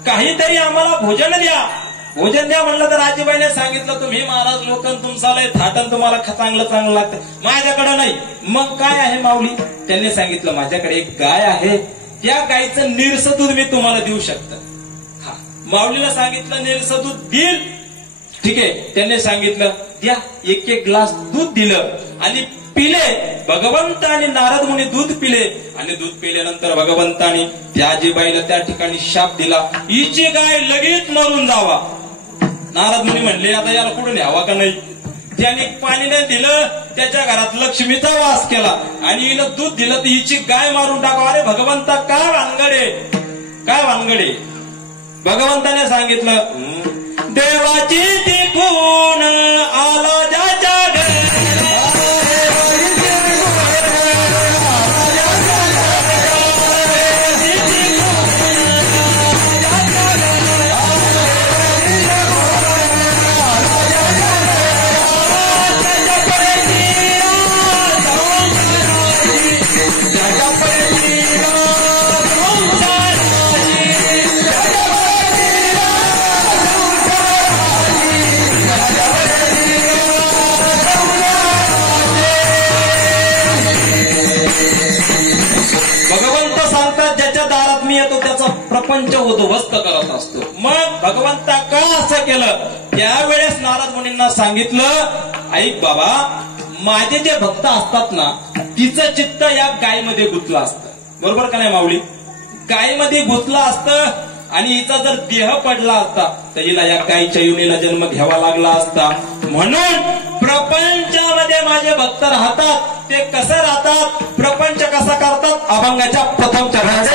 काहीतरी आम्हाला भोजन द्या. भोजन द्या म्हणलं तर आजीबाईने सांगितलं, तुम्ही महाराज लोक तुमचा लय थाटन, तुम्हाला चांगलं चांगलं लागतं, माझ्याकडे नाही. मग काय आहे माऊली? त्यांनी सांगितलं माझ्याकडे एक गाय आहे, त्या गायचं निरस दूध मी तुम्हाला देऊ शकतो. हा माऊलीला सांगितलं निरस दूध देईल. ठीक आहे. त्यांनी सांगितलं द्या. 1 ग्लास दूध दिलं आणि पिले. भगवंत आणि नारद मुनी दूध पिले आणि दूध पिल्यानंतर भगवंतानी त्या आजीबाईला त्या ठिकाणी शाप दिला, हिची गाय लगेच मरून जावा. नारद मुनी म्हणले आता याला कुठून न्यावा का नाही. त्याने पाणी नाही दिलं, त्याच्या घरात लक्ष्मीचा वास केला आणि हिला दूध दिलं तर हिची गाय मारून टाकावा. अरे भगवंता काय वानगडे, काय वानगडे. भगवंताने सांगितलं देवाची ती पूर्ण आला ज्याच्या घरी. प्रपंच उद्ध्वस्त करत असतो. मग भगवंता का असं केलं? त्यावेळेस नारद मुनींना सांगितलं ऐक बाबा, माझे जे भक्त असतात ना, तिचं चित्त या गायमध्ये गुंतलं असतं. बरोबर का नाही माऊली? गायमध्ये गुंतलं असतं आणि हिचा जर देह पडला असता तर हिला या गायीच्या योनीला जन्म घ्यावा लागला असता. म्हणून प्रपंचामध्ये माझे भक्त राहतात. ते कसं राहतात? प्रपंच कसा करतात? अभंगाच्या प्रथम चरणात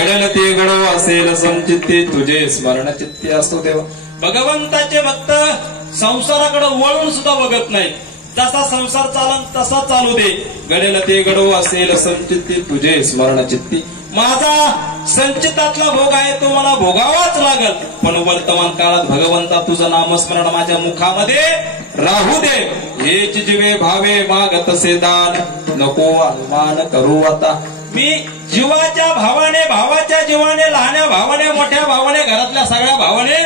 घडेल ते घडो असेल संचित्ते तुझे स्मरण चित्ते असतो तेव्हा. भगवंताचे भक्त संसाराकडे वळून सुद्धा बघत नाही. जसा संसार चालन तसा चालू दे. घडेल ते घडो असेल संचित्ते तुझे स्मरण चित्ती. माझा संचितातला भोग आहे तो मला भोगावाच लागल. पण वर्तमान काळात भगवंता तुझं नामस्मरण माझ्या मुखामध्ये राहू दे. हेच जीवे भावे मागतसे दान नको अनुमान करू आता. मी जीवाच्या भावाने भावाच्या जीवाने लहान्या भावाने मोठ्या भावाने घरातल्या सगळ्या भावाने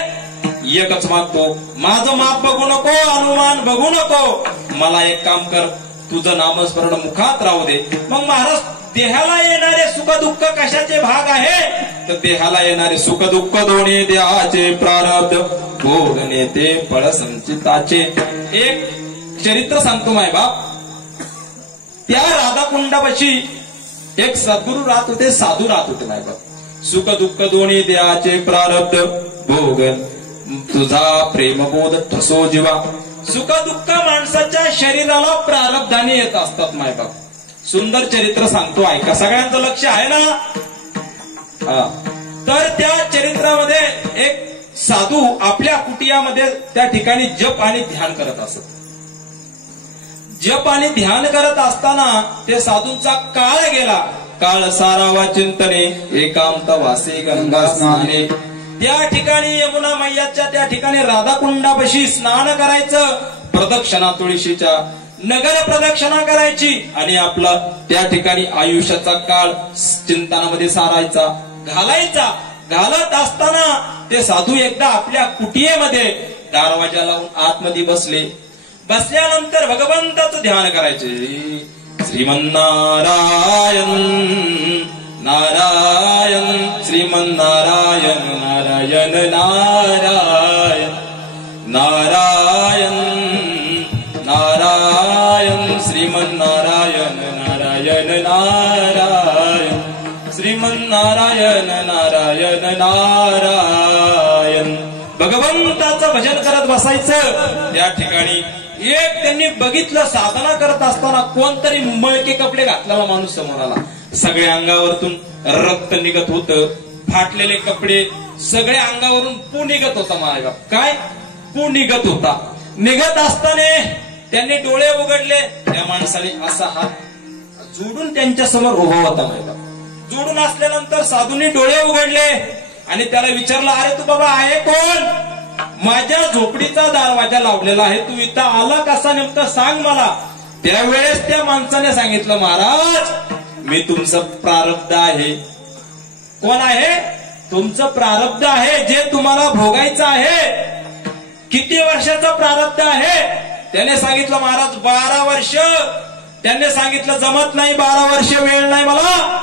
एकच मागतो. माझं माप बघू नको अनुमान बघू नको. मला एक काम कर तुझं नामस्मरण मुखात राहू दे. मग महाराज देहाला येणारे सुख दुःख कशाचे भाग आहे तर देहाला येणारे सुख दुःख दोन्ही देहाचे प्रारब्ध भोगणे ते फळ संचिताचे. एक चरित्र सांगतो माय बाप. त्या राधाकुंडापाशी एक सद्गुरू राहत होते साधू राहत होते माय बाप. सुख दुःख दोन्ही देहाचे प्रारब्ध भोगन तुझा प्रेमबोध ठसो जीवा. सुख दुःख माणसाच्या शरीराला प्रारब्धाने येत असतात माय बाप. सुंदर चरित्र सांगतो ऐका. सगळ्यांचं लक्ष आहे ना. तर त्या चरित्रामध्ये एक साधू आपल्या कुटियामध्ये त्या ठिकाणी जप आणि ध्यान करत असत. जप आणि ध्यान करत असताना ते साधूंचा काळ गेला. काळ सारावा चिंतने एकांत वासे गंगा स्नाने. त्या ठिकाणी यमुना मैयाच्या त्या ठिकाणी राधाकुंडापाशी स्नान करायचं. प्रदक्षिणा तुळशीच्या नगर प्रदक्षिणा करायची आणि आपला त्या ठिकाणी आयुष्याचा काळ चिंतनामध्ये सारायचा घालायचा. घालत असताना ते साधू एकदा आपल्या कुटियेमध्ये दरवाजा लावून आतमध्ये बसले. बसल्यानंतर भगवंताचं ध्यान करायचे. श्रीमन्नारायण नारायण श्रीमन्नारायण नारायण नारायण नारायण नारायण श्रीमन्नारायण नारायण नारायण श्रीमन्नारायण नारायण नारायण. भगवंताचं भजन करत बसायचं. त्या ठिकाणी एक त्यांनी बघितलं साधना करत असताना कोणतरी मळके कपडे घातलेला माणूस समोर आला. सगळ्या अंगावरतून रक्त निघत होतं. फाटलेले कपडे सगळ्या अंगावरून पू निघत होता. माझ्या काय पू निघत होता. निघत असताना त्यांनी डोळे उघडले. त्या माणसाने असा हात जोडून त्यांच्या समोर उभा होता. माझ्या जोडून असल्यानंतर साधूंनी डोळे उघडले आणि त्याला विचारलं अरे तू बाबा आहे कोण. माझ्या झोपडीचा दरवाजा लावलेला आहे. तू इथं आला कसा नेमका सांग मला. त्यावेळेस त्या माणसाने सांगितलं महाराज मी तुमचं प्रारब्ध आहे. कोण आहे तुमचं प्रारब्ध आहे जे तुम्हाला भोगायचं आहे. किती वर्षाचा प्रारब्ध आहे. त्याने सांगितलं महाराज 12 वर्ष. त्याने सांगितलं जमत नाही 12 वर्ष वेळ नाही मला.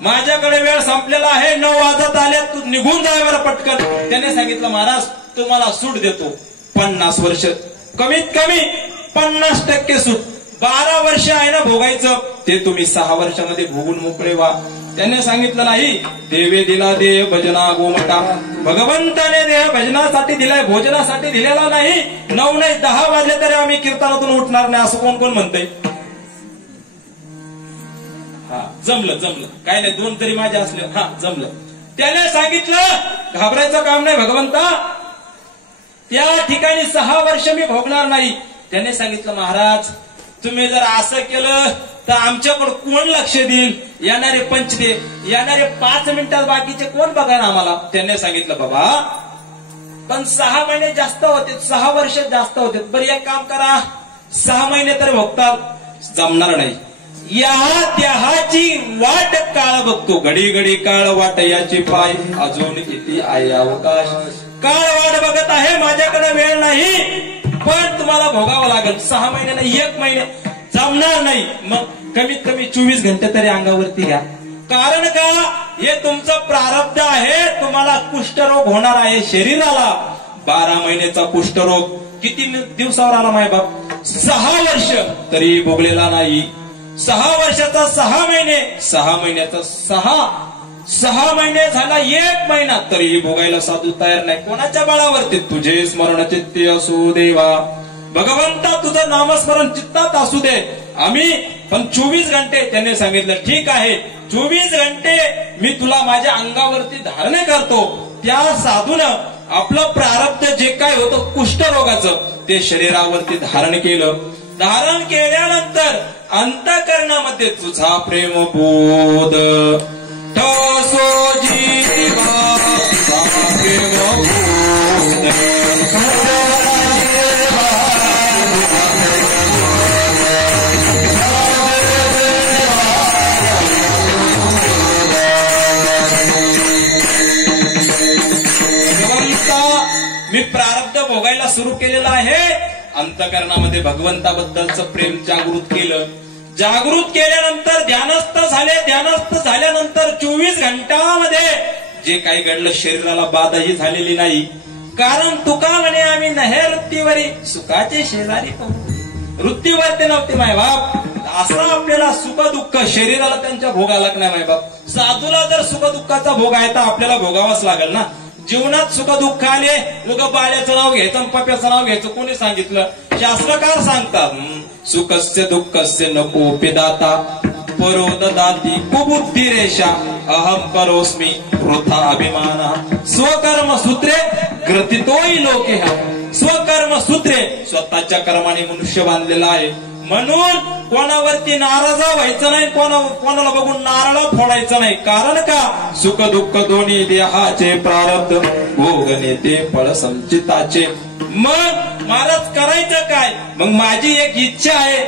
माझ्याकडे वेळ संपलेला आहे. 9 वाजत आले तू निघून जाय बरं पटकन. त्याने सांगितलं महाराज तुम्हाला सूट देतो 50 वर्ष कमीत कमी 50% सूट. 12 वर्ष आहे ना भोगायचं ते तुम्ही 6 वर्षामध्ये भोगून मोकळे व्हा. त्याने सांगितलं नाही देवे दिला देह भजना गोमटा. भगवंताने देह भजनासाठी दिलाय भोजनासाठी दिलेला नाही. 9 नाही 10 वाजले तरी आम्ही कीर्तनातून उठणार नाही असं कोण कोण म्हणतंय. हा जमलं काय नाही 2 तरी माझे असले. हा जमलं. त्याने सांगितलं घाबरायचं काम नाही भगवंता. त्या ठिकाणी 6 वर्ष मी भोगणार नाही. त्याने सांगितलं महाराज तुम्ही जर असं केलं तर आमच्याकडे कोण लक्ष देईल. येणारे पंचदे येणारे 5 मिनिटात बाकीचे कोण बघायला आम्हाला. त्याने सांगितलं बाबा पण 6 महिने जास्त होते 6 वर्ष जास्त होते. बरं एक काम करा 6 महिने तर भोगतात जमणार नाही. या देहाची वाट काळ बघतो. घडी घडी काळ वाट याची पाय अजून किती आहे अवकाश. काळ वाट बघत आहे माझ्याकडे वेळ नाही पण तुम्हाला भोगावं लागेल. 6 महिने नाही 1 महिने जमणार नाही. मग कमीत कमी 24 घंटे तरी अंगावरती घ्या. कारण का हे तुमचं प्रारब्ध आहे. तुम्हाला कुष्ठरोग होणार आहे शरीराला. 12 महिन्याचा कुष्ठरोग किती दिवसावर आला माय बाप 6 वर्ष तरी भोगलेला नाही. 6 वर्षाचा 6 महिने 6 महिन्याचा 6 महिने झाला 1 महिना तरीही भोगायला साधू तयार नाही. कोणाच्या बळावरती तुझे स्मरण चित्ते असू देवा. भगवंता तुझं नामस्मरण चित्तात असू दे. आम्ही पण 24 घंटे. त्याने सांगितलं ठीक आहे 24 घंटे मी तुला माझ्या अंगावरती धारण करतो. त्या साधूनं आपलं प्रारब्ध जे काय होतं कुष्ठरोगाचं ते शरीरावरती धारण केलं. धारण केल्यानंतर अंतःकरणामध्ये तुझा प्रेम बोध ठसो जीवा तुझा प्रेम बोध. मी प्रारब्ध भोगायला सुरू केलेला आहे. अंतःकरणामध्ये भगवंताबद्दलचं प्रेम जागृत केलं. जागृत केल्यानंतर ध्यानस्थ झाले. ध्यानस्थ झाल्यानंतर 24 घंटामध्ये जे काही घडलं शरीराला बाधाही झालेली नाही. कारण तुका म्हणे आम्ही नहे वृत्तीवरी सुखाचे शेजारी पाहू. वृत्तीवर ते नव्हते मायबाप. असं आपल्याला सुख दुःख शरीराला त्यांच्या भोगायला नाही मायबाप. साधूला जर सुख दुःखाचा भोग आहे तर आपल्याला भोगावाच लागेल ना. जीवनात सुख दुःख आले उगा बाळ्याचं नाव घ्यायचं पप्याचं नाव घ्यायचं कोणी सांगितलं. शास्त्रकार सांगतात सुखस्य दुःखस्य नको पिदाता परो ददाती कुबुद्धी रेषा अहम करोस्मी वृथा अभिमान. स्वकर्म सूत्रे ग्रथितोही लोके. स्वकर्म सूत्रे स्वतःच्या कर्माने मनुष्य बांधलेला आहे. म्हणून कोणावरती नाराज व्हायचं नाही. कोणाला बघून नारळ फोडायचं नाही. कारण का सुख दुःख दोन्ही देहाचे प्रारब्ध भोगणे ते फळ संचिताचे. मग महाराज करायचं काय. मग माझी एक इच्छा आहे.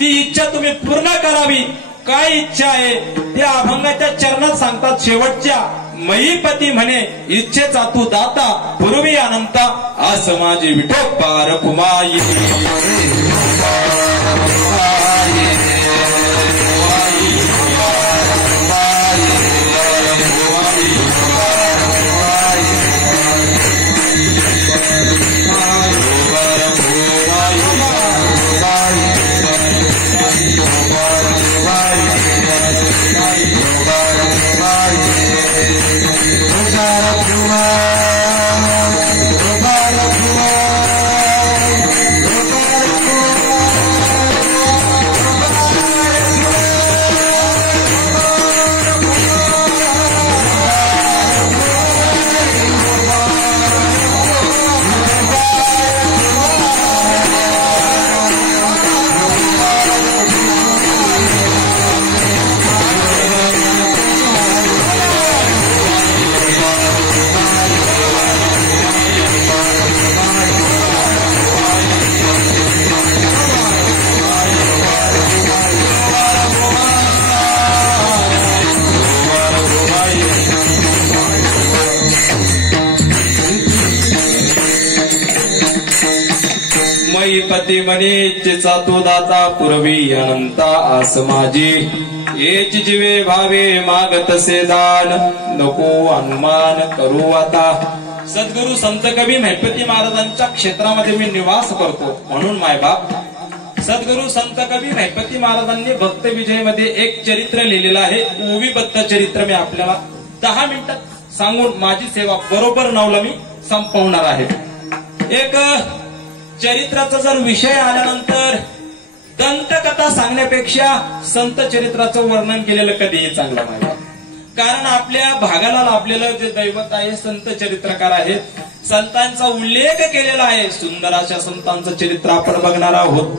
ती इच्छा तुम्ही पूर्ण करावी. काय इच्छा आहे त्या अभंगाच्या चरणात सांगतात. शेवटच्या महीपती म्हणे इच्छेचा तू दाता पूर्वी अनंता आस माझी विठोबा रखुमाई. पती म्हणे इच्छेचा तो दाता पूर्वी अनंता आस माझी. हेच जीवे भावे मागतसे दान नको अनुमान करू आता. सद्गुरु संत कवी महिपती महाराजांच्या क्षेत्रामध्ये मी निवास करतो. म्हणून मायबाप सद्गुरु संत कवी महिपती महाराजांनी भक्त विजय मध्ये एक चरित्र लिहिलेलं आहे. ओवीबद्ध चरित्र मी आपल्याला 10 मिनिटात सांगून माझी सेवा बरोबर 9ला मी संपवणार आहे. एक चरित्राचा जर विषय आल्यानंतर दंतकथा सांगण्यापेक्षा संत चरित्राचं वर्णन केलेलं कधीही चांगलं नाही. कारण आपल्या भागाला लाभलेलं जे दैवत आहे संत चरित्रकार आहेत. संतांचा उल्लेख केलेला आहे. सुंदर अशा संतांचं चरित्र आपण बघणार आहोत.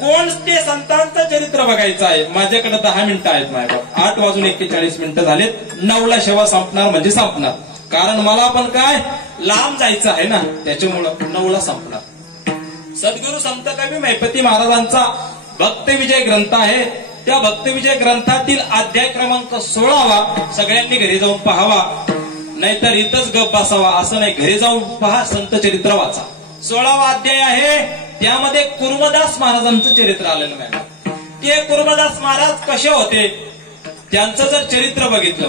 कोण ते संतांचं चरित्र बघायचं आहे. माझ्याकडे 10 मिनिटं आहेत मायबाप. 8:41 झालेत. 9ला शेवा संपणार म्हणजे संपणार. कारण मला पण काय लांब जायचं आहे ना. त्याच्यामुळं 9ला संपणार. सद्गुरु संत कवी महिपती महाराजांचा भक्तविजय ग्रंथ आहे. त्या भक्तविजय ग्रंथातील अध्याय क्रमांक 16वा सगळ्यांनी घरी जाऊन पाहावा. नाहीतर इथंच गप बसावा असं नाही. घरी जाऊन पहा. संत चरित्र वाचा. 16वा अध्याय आहे. त्यामध्ये कुर्मदास महाराजांचं चरित्र आलेलं नाही. ते कुर्मदास महाराज कसे होते त्यांचं जर चरित्र बघितलं.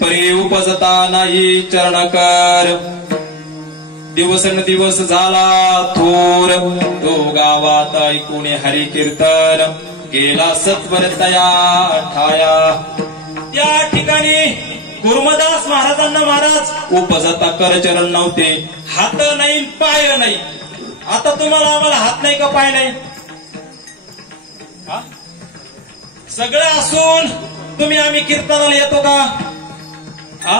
परी उपजता नाही चरणकर दिवसेंदिवस झाला थोर. तो गावात ऐकून हरी कीर्तन गेला सत्वर तया ठाया. त्या ठिकाणी कुर्मदास महाराजांना महाराज उपजता करचरण नव्हते. हात नाही पाय नाही. आता तुम्हाला आम्हाला हात नाही का पाय नाही. सगळं असून तुम्ही आम्ही कीर्तनाला येतो का? हा,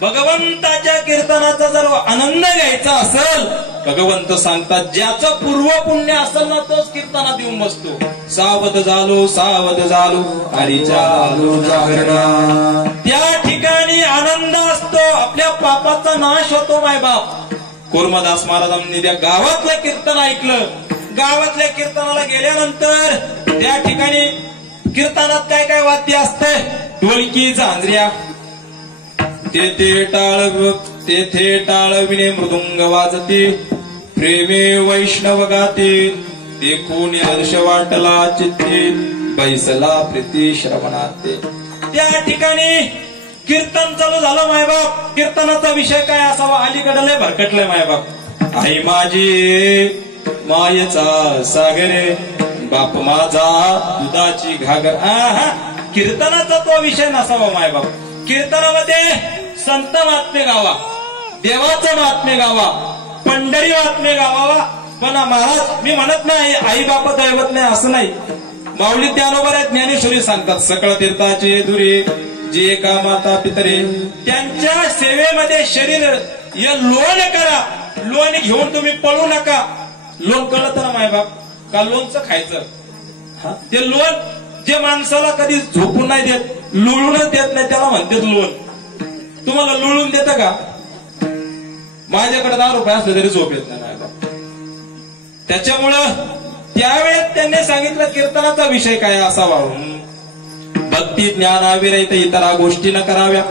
भगवंताच्या कीर्तनाचा जर आनंद घ्यायचा असेल, भगवंत सांगतात ज्याचं पूर्व पुण्य असेल ना तोच कीर्तनात येऊन बसतो. सावध झालो हरीच्या आलो जागरणा. त्या ठिकाणी आनंद असतो, आपल्या पापाचा नाश होतो. मायबाप कुर्मदास महाराजांनी त्या गावातलं कीर्तन ऐकलं. गावातल्या कीर्तनाला गेल्यानंतर त्या ठिकाणी कीर्तनात काय काय वाद्य असते? ढोलकी, झांजऱ्या, तेथे टाळविणे मृदुंग वाजते, प्रेमे वैष्णव गाते, देखून हर्ष वाटला चित्ते, बैसला प्रीती श्रवणाते. त्या ठिकाणी कीर्तन चालू झालं. मायबाप कीर्तनाचा विषय काय असावा? अलीकडे भरकटलंय मायबाप. आई माझी मायेचा सागरे, बाप माझा दुधाची घागर. कीर्तनाचा तो विषय नसावा मायबाप. कीर्तनामध्ये संत महात्मे गावा, देवाचं महात्मे गावा, पंढरी महात्मे गावावा. पण महाराज मी म्हणत नाही आई बाप दैवत नाही असं नाही. माऊली ज्ञानोबा ज्ञानेश्वरी सांगतात सकळ तीर्थाचे दुरे जे का माता पितरे, त्यांच्या सेवेमध्ये शरीर लोन करा. लोन घेऊन तुम्ही पळू नका. लोन कळत ना मायबाप का लोणचं खायचं? ते लोन जे माणसाला कधी झोपून नाही देत, लुळूनच देत नाही, त्याला म्हणतात लोन. तुम्हाला लुळून देत का? माझ्याकडे 10 रुपये असले तरी झोप येत नाही मायबाप. त्याच्यामुळं त्यावेळेस त्यांनी सांगितलं कीर्तनाचा विषय काय असावा? भक्ती ज्ञानाविरहित इतरा गोष्टी न कराव्या,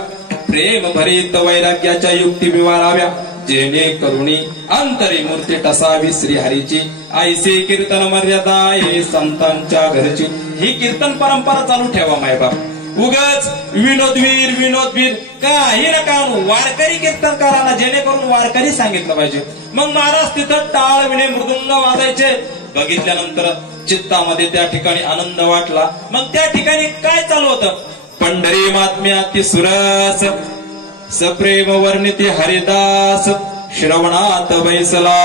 प्रेम भरित वैराग्याच्या युक्ती विवाराव्या, जेणे करुणी अंतरी मूर्ती टसावी श्रीहरीची, ऐसे कीर्तन मर्यादा हे संतांच्या घरची. ही कीर्तन परंपरा चालू ठेवा मायबाप. उगाच विनोदवीर काही नका. वारकरी कीर्तनकारांना जेणेकरून वारकरी सांगितलं पाहिजे. मग महाराज तिथं टाळ विणे मृदुंग वाजायचे. बघितल्यानंतर चित्तामध्ये त्या ठिकाणी आनंद वाटला. मग त्या ठिकाणी काय चालू होतं? पंढरी महात्म्याती सुरस, सप्रेम वर्णिती हरिदास, श्रवणात बैसला.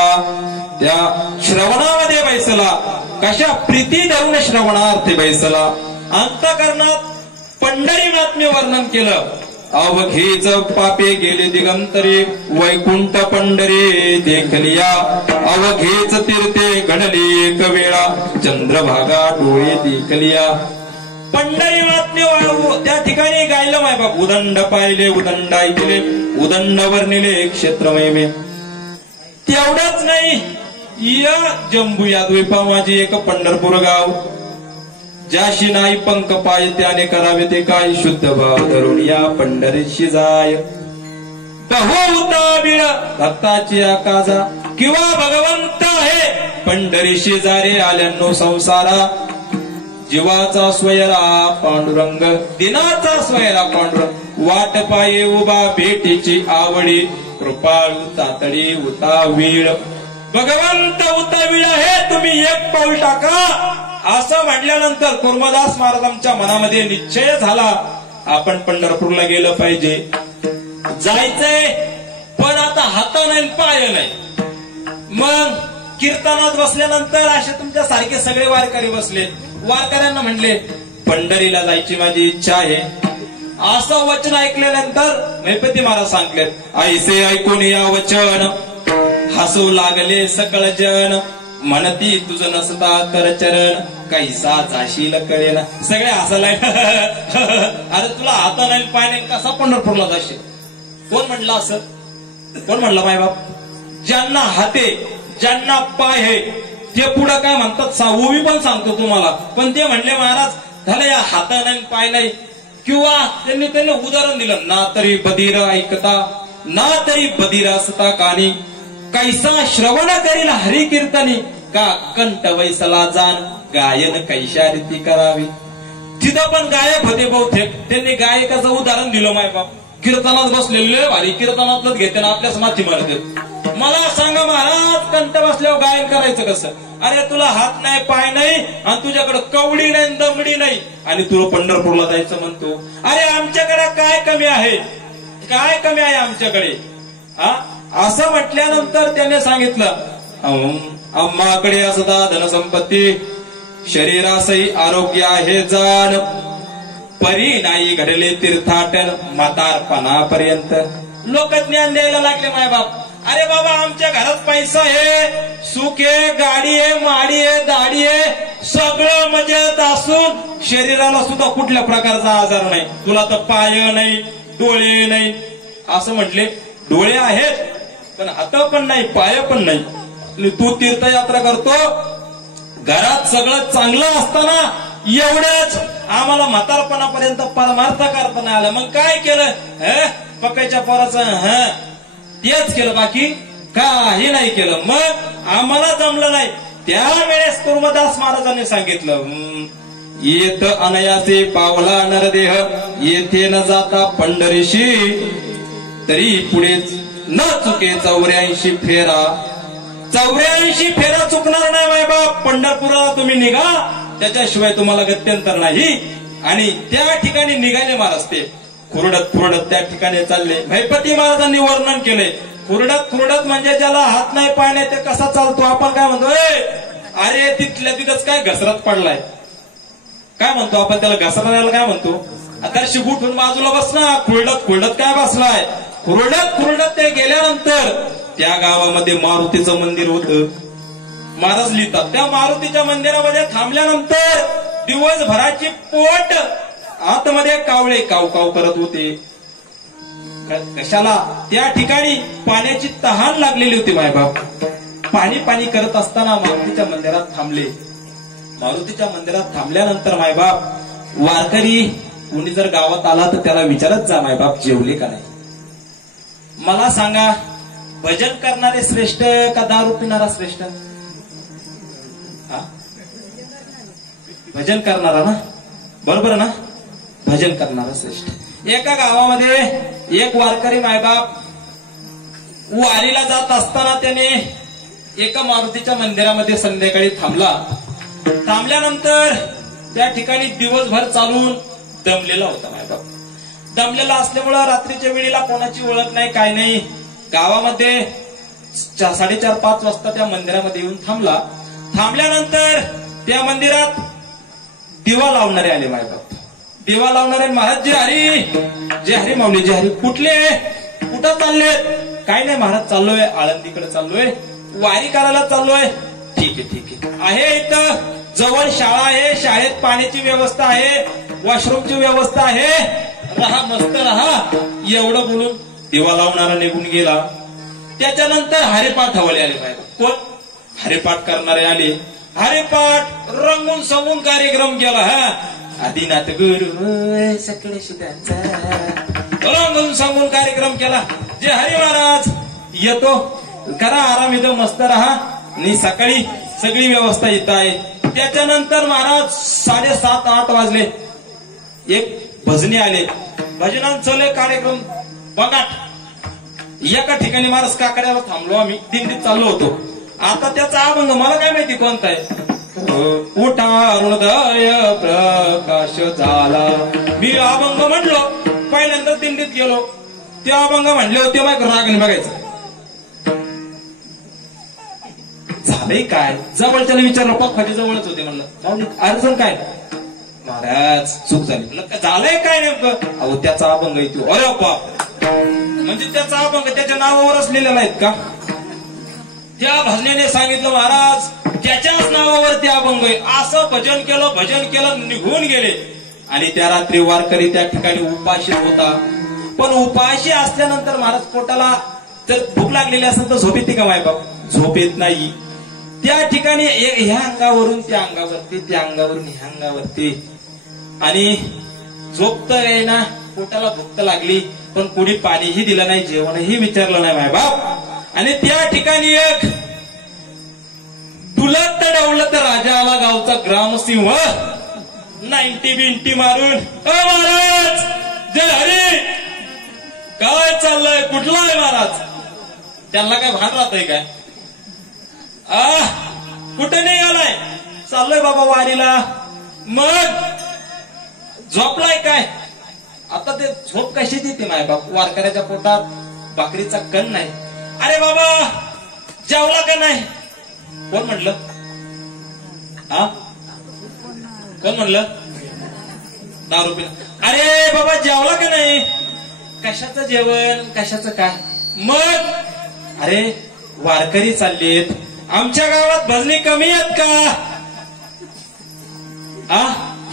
त्या श्रवणामध्ये बैसला. कशा प्रीती धरून श्रवणार्थी बैसला. अंतःकरणात पंढरी महात्म्य वर्णन केलं. अवघेच पापे गेले दिगंतरी, वैकुंठ पंढरी देखलिया, अवघेच तीर्थे घडली एक वेळा, चंद्रभागा डोळे देखलिया. पंढरी महात्म्य त्या ठिकाणी गायलं मायबाप. उदंड पाहिले, उदंड ऐकले, उदंड वर्णिले क्षेत्रमय. तेवढंच नाही, या जंबू या द्वीपा माझी एक पंढरपूर गाव, ज्याशी नाही पंख पाय त्याने करावे ते काय, शुद्ध भाव धरून या पंढरीशी जाय. बहुताबिळ भक्ताची आकाजा, किंवा भगवंत आहे पंढरीशी जारे आल्यानो संसारा. जीवाचा स्वयरा पांडुरंग, दिनाचा स्वयरा पांडुरंग, वाट पाये उभा भेटीची आवडी, कृपाळू तातडी उतावीळ. भगवंत उतावीळ आहे, तुम्ही एक पाऊल टाका. असं म्हटल्यानंतर कुर्मदास महाराजांच्या मनामध्ये निश्चय झाला, आपण पंढरपूरला गेलं पाहिजे. जायचंय, पण आता हात नाही पाय नाही. मग कीर्तनात बसल्यानंतर असे तुमच्या सारखे सगळे वारकरी बसले. वारकऱ्यांना म्हणले पंढरीला जायची माझी इच्छा आहे. असं वचन ऐकल्यानंतर महिपती महाराज सांगले, ऐसे ऐकून या वचन हसू लागले सकळ जन, म्हणती तुझं नसता कर चरण, कैसा जाशील कळेना. सगळे हसायला. अरे तुला हात नाही पाय नाही, कसा पंढरपूरला जाशील? कोण म्हणलं असं? कोण म्हणलं मायबाप? ज्यांना हाते ज्यांना पाय आहे ते पुढं काय म्हणतात उभी पण सांगतो तुम्हाला. पण ते म्हणले महाराज झालं या हात नाही पाय नाही. किंवा त्यांनी उदाहरण दिलं, ना तरी बधीर ऐकता, ना तरी बधीर असता कानी, कैसा श्रवण करील हरी कीर्तनी, का कंठ वैसला जाण, गायन कैशा रीती करावी. तिथं पण गायक होते बहुतेक. त्यांनी गायकाचं उदाहरण दिलं मायबाप. कीर्तनात बसलेले भारी कीर्तनातलंच घेते ना आपल्याच माथी मारते. मला सांगा महाराज, कंठ बसल्यावर गायन करायचं कसं? अरे तुला हात नाही पाय नाही आणि तुझ्याकडे कवडी नाही दमडी नाही आणि तुला पंढरपूरला जायचं म्हणतो. अरे आमच्याकडे काय कमी आहे? काय कमी आहे आमच्याकडे? असं म्हटल्यानंतर त्याने सांगितलं, आम्हाकडे असता धनसंपत्ती, शरीरासही आरोग्य आहे जाण, परी नाही घडले तीर्थाटन म्हातारपणापर्यंत. लोक ज्ञान द्यायला लागले मायबाप. अरे बाबा आमच्या घरात पैसा आहे, सुख आहे, गाडी आहे, माडी आहे, दाढी आहे, सगळं मजेत असून शरीराला सुद्धा कुठल्या प्रकारचा आजार नाही. तुला तर पाय नाही, डोळे नाही. असं म्हटले डोळे आहेत पण हात पण नाही, पाय पण नाही. तू तीर्थयात्रा करतो, घरात सगळं चांगलं असताना एवढ्याच आम्हाला म्हातारपणापर्यंत परमार्थ करता नाही आलं. मग काय केलं? पक्याच्या पोराचं तेच केलं, बाकी काही नाही केलं. मग आम्हाला जमलं नाही. त्यावेळेस कुर्मदास महाराजांनी सांगितलं, येत अनयासे पावला नरदेह, येथे न जाता पंढरीशी, तरी पुढेच न चुके 84 फेरा. 84 फेरा चुकणार नाही माय बाप. पंढरपुराला तुम्ही निघा, त्याच्याशिवाय तुम्हाला गत्यंतर नाही. आणि त्या ठिकाणी निघाले महाराज ते खुरडत खुरडत त्या ठिकाणी चालले. भैपती महाराजांनी वर्णन केले. खुरडत खुरडत म्हणजे ज्याला हात नाही पाय नाही ते कसा चालतो. आपण काय म्हणतो, अरे तिथल्या तिथंच काय घसरत पडलाय, काय म्हणतो आपण त्याला? घसरायला काय म्हणतो? आता शिगुठून बाजूला बसना, खुरडत खुरडत काय बसलाय. खुरडत खुरडत ते गेल्यानंतर त्या गावामध्ये मारुतीचं मंदिर होतं. महाराज लिहितात, त्या मारुतीच्या मंदिरामध्ये थांबल्यानंतर दिवसभराची पोट आतमध्ये कावळे काव काव करत होते. कशाला? त्या ठिकाणी पाण्याची तहान लागलेली होती मायबाप. पाणी पाणी करत असताना मारुतीच्या मंदिरात थांबले. मारुतीच्या मंदिरात थांबल्यानंतर मायबाप वारकरी कोणी जर गावात आला तर त्याला विचारत जा, मायबाप जेवले का नाही. मला सांगा, भजन करणारे श्रेष्ठ का दारू पिणारा श्रेष्ठ? भजन करणारा ना, बरोबर ना? भजन करणारा श्रेष्ठ. एका गावामध्ये एक वारकरी मायबाप वारीला जात असताना त्याने एका मारुतीच्या मंदिरामध्ये संध्याकाळी थांबला. थांबल्यानंतर त्या ठिकाणी दिवसभर चालून दमलेला होता मायबाप. दमलेला असल्यामुळं रात्रीच्या वेळेला कोणाची ओळख नाही, काय नाही. गावामध्ये 4:30-5 वाजता त्या मंदिरामध्ये येऊन थांबला. थांबल्यानंतर त्या मंदिरात दिवा लावणारे आले मायबाप. दिवा लावणारे, महाराज जे हरी, जे हरी माऊली, जे हरी. कुठले? कुठं चाललेत? काय नाही महाराज, चाललोय आळंदीकडे, चाललोय वारी करायला चाललोय. ठीक आहे ठीक आहे. इथं जवळ शाळा आहे, शाळेत पाण्याची व्यवस्था आहे, वॉशरूमची व्यवस्था आहे, राहा मस्त राहा. एवढं बोलून दिवा लावणारा निघून गेला. त्याच्यानंतर हरिपाठावाले आले बाहेर. कोण? हरिपाठ करणारे आले. हरिपाठ रंगून समून कार्यक्रम केला. आदिनाथ गुरु सकळे शिदांचा रंगून समून कार्यक्रम केला. जे हरी महाराज येतो, करा आराम, इथं मस्त राहा. आणि सकाळी सगळी व्यवस्था इथं आहे. त्याच्यानंतर महाराज 7:30-8 वाजले. एक भजनी आले. भजनांचं कार्यक्रम बघा. एका ठिकाणी महाराज काकड्याला थांबलो आम्ही, दिंडीत चाललो होतो. आता त्याचा अभंग मला काय माहिती कोणता आहे. उठा हृदय प्रकाश झाला. मी अभंग म्हणलो, पहिल्यांदा दिंडीत गेलो, ते अभंग म्हणले होते. मग रागने बघायचं झालंय काय. जवळच्याला विचारलं, पक्वाच्या जवळच होते. म्हणलं अडचण काय? महाराज चूक झाली. म्हणलं झालंय काय नेमकं? अहो त्याचा अभंग येतो. अरे बाप, म्हणजे त्याचा अभंग त्याच्या नावावरच लिहिलेला आहेत का? त्या भजनेने सांगितलं, महाराज त्याच्याच नावावरती अभंग आहे. असं भजन केलं, निघून गेले. आणि त्या रात्री वारकरी त्या ठिकाणी उपाशी होता. पण उपाशी असल्यानंतर महाराज पोटाला जर भूक लागलेली असेल तर झोप येते का मायबाप? झोप येत नाही. त्या ठिकाणी ह्या अंगावरून त्या अंगावरती, त्या अंगावरून ह्या अंगावरती, आणि झोप तर आहे ना, पोटाला भूक तर लागली, पण कोणी पाणीही दिलं नाही, जेवणही विचारलं नाही मायबाप. आणि त्या ठिकाणी एक डुलत डवलत राजा आला, गावचा ग्रामसिंह, 90 बिंटी मारून. महाराज जय हरी, काय चाललंय, कुठला आहे महाराज? त्यांना काय भान राहतंय काय? कुठे निघालाय? चाललोय बाबा वारीला. मग झोपलाय काय? आता ते झोप कशी देते माय बाप? वारकऱ्याच्या पोटात भाकरीचा कण नाही. अरे बाबा जेवला का नाही? कोण म्हणलं? कोण म्हणलं? दारू पिला. अरे बाबा जेवला का नाही? कशाचं जेवण कशाचं काय? मग अरे वारकरी चाललेत, आमच्या गावात भजनी कमी आहेत का?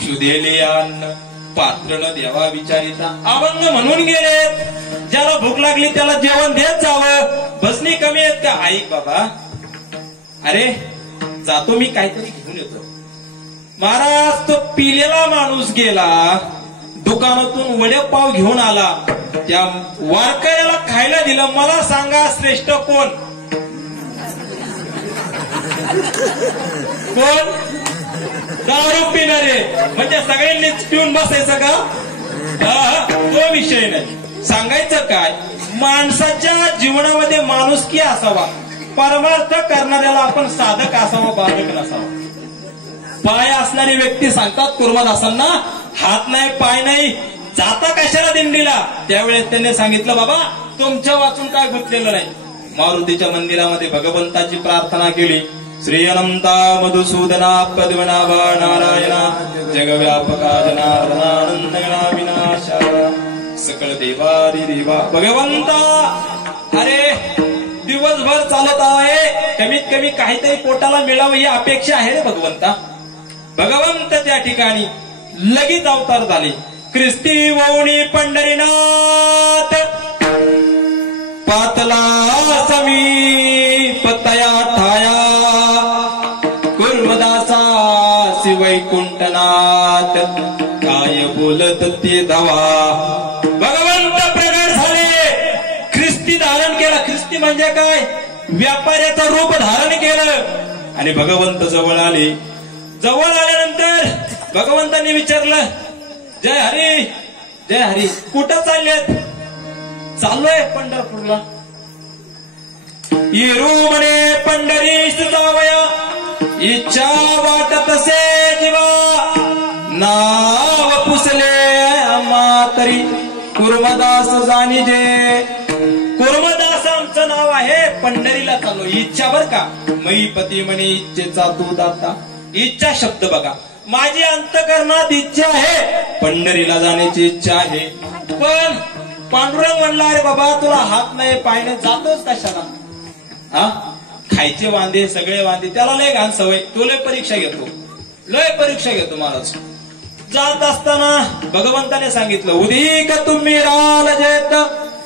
शुद्धेले अन्न पात्र न देवा विचारिता अभंग म्हणून गेलेत. ज्याला भूक लागली त्याला जेवण देत जावं, भजनी कमी आहेत का? ऐक बाबा, अरे जातो मी काहीतरी घेऊन येतो. महाराज तो पिलेला माणूस गेला, दुकानातून वडेपाव घेऊन आला, त्या वारकऱ्याला खायला दिलं. मला सांगा श्रेष्ठ कोण? कोण? दारू पिणारे. म्हणजे सगळ्यांनीच पिऊन बसायचं का? तो विषय नाही. सांगायचं काय, माणसाच्या जीवनामध्ये माणुसकी असावा, परमार्थ करणाऱ्याला आपण साधक असावा, बाधक नसावा. पाय असणारी व्यक्ती सांगतात कुर्मदासांना, हात नाही पाय नाही, जाता कशाला दिंडीला? त्यावेळेस त्यांनी सांगितलं, बाबा तुमच्या वाचून काय गुंतलेलं नाही. मारुतीच्या मंदिरामध्ये भगवंताची प्रार्थना केली. श्री अनंता मधुसूदना पद्मनाभा नारायणा जगव्यापका जनार्दनानंदगणा विनाशा सकळ देवारी देवा. भगवंता अरे दिवसभर चालत आहे, कमीत कमी काहीतरी पोटाला मिळावं ही अपेक्षा आहे रे भगवंता. भगवंत त्या ठिकाणी लगेच अवतार झाले. ख्रिस्ती वौणी पंढरीनाथ पातला समीप तया ठाया कुर्मदासा वैकुंठनाथ काय बोलत ते धावा. भगवंत प्रगट झाले, ख्रिस्ती धारण केला. ख्रिस्ती म्हणजे काय? व्यापाऱ्याचं रूप धारण केलं आणि भगवंत जवळ आले. जवळ आल्यानंतर भगवंतांनी विचारलं, जय हरी जय हरी, कुठं चाललेत? चाललोय पंढरपूरला. येरू म्हणे पंढरीस जावया, इच्छा वाटत से जीवा, नाव पुसले मातरी कुर्मदास जाणीजे. कुर्मदास आमचं नाव आहे, पंढरीला चाललो. इच्छा बर का, मईपती म्हणे इच्छेचा तू दाता. इच्छा शब्द बघा, माझी अंतकरणात इच्छा आहे, पंढरीला जाण्याची इच्छा आहे. पण पांडुरंग म्हणला, अरे बाबा तुला हात नाही पाय नाही, जातोच कशाला? खायचे वांदे सगळे वांदे, त्याला लय घाण सवय. तो लय परीक्षा घेतो, लय परीक्षा घेतो महाराज. जात असताना भगवंताने सांगितलं, उदिक तुम्ही राल जेत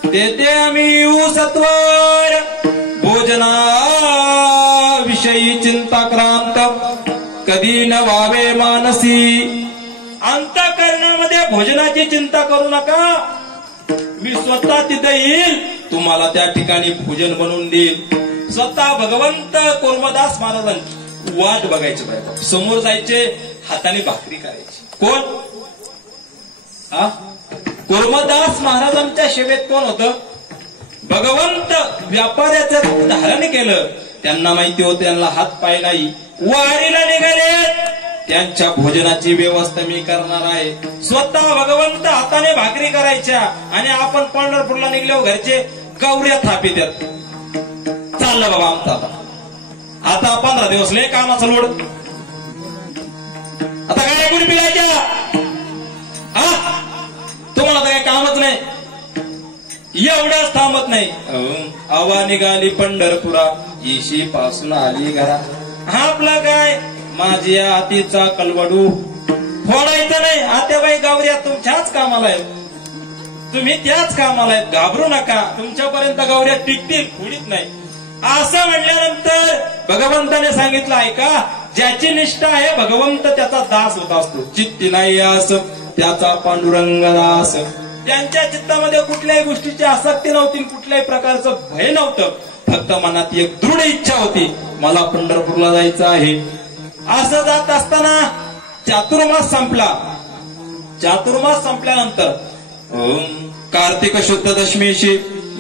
देते आम्ही सत्वर, भोजना विषयी चिंता क्रांत कधी न व्हावे मानसी. अंतःकरणामध्ये भोजनाची चिंता करू नका, मी स्वतः तिथे येईल, तुम्हाला त्या ठिकाणी भोजन बनवून देईल. स्वतः भगवंत कुर्मदास महाराजांची वाट बघायची पाहिजे, समोर जायचे, हाताने भाकरी करायची. कोण? कुर्मदास महाराजांच्या सेवेत कोण होतं? भगवंत. व्यापाऱ्याचं धारण केलं, त्यांना माहिती होतं त्यांना हात पाय नाही. वारीला निघाले, त्यांच्या भोजनाची व्यवस्था मी करणार आहे. स्वतः भगवंत हाताने भाकरी करायच्या आणि आपण पंढरपूरला निघल्यावर घरचे गौऱ्या थापित. चाललं बाबा आमचं आता 15 दिवस लय कामाचा लोड. आता काय कोणी पिलायच्या? तुम्हाला तर काही कामच नाही, एवढ्याच थांबत नाही. आवा निघाली पंढरपुरा, येशी पासून आली घरा. आपलं काय, माझी हातीचा कलवडू फोडायचं नाही. आत्याबाई गौऱ्या तुमच्याच कामाला आहेत, तुम्ही त्याच कामाला आहेत, घाबरू नका. तुमच्यापर्यंत गौऱ्या टिकतील, फोडीत नाही. असं म्हणल्यानंतर भगवंताने सांगितलं, ऐका, ज्याची निष्ठा आहे भगवंत त्याचा दास होत असतो. चित्ती नाही असं त्याचा पांडुरंग दास. त्यांच्या चित्तामध्ये कुठल्याही गोष्टीची आसक्ती नव्हती, कुठल्याही प्रकारचं भय नव्हतं. फक्त मनात एक दृढ इच्छा होती, मला पंढरपूरला जायचं आहे. असं जात असताना चातुर्मास संपला. चातुर्मास संपल्यानंतर कार्तिक शुद्ध दशमीशी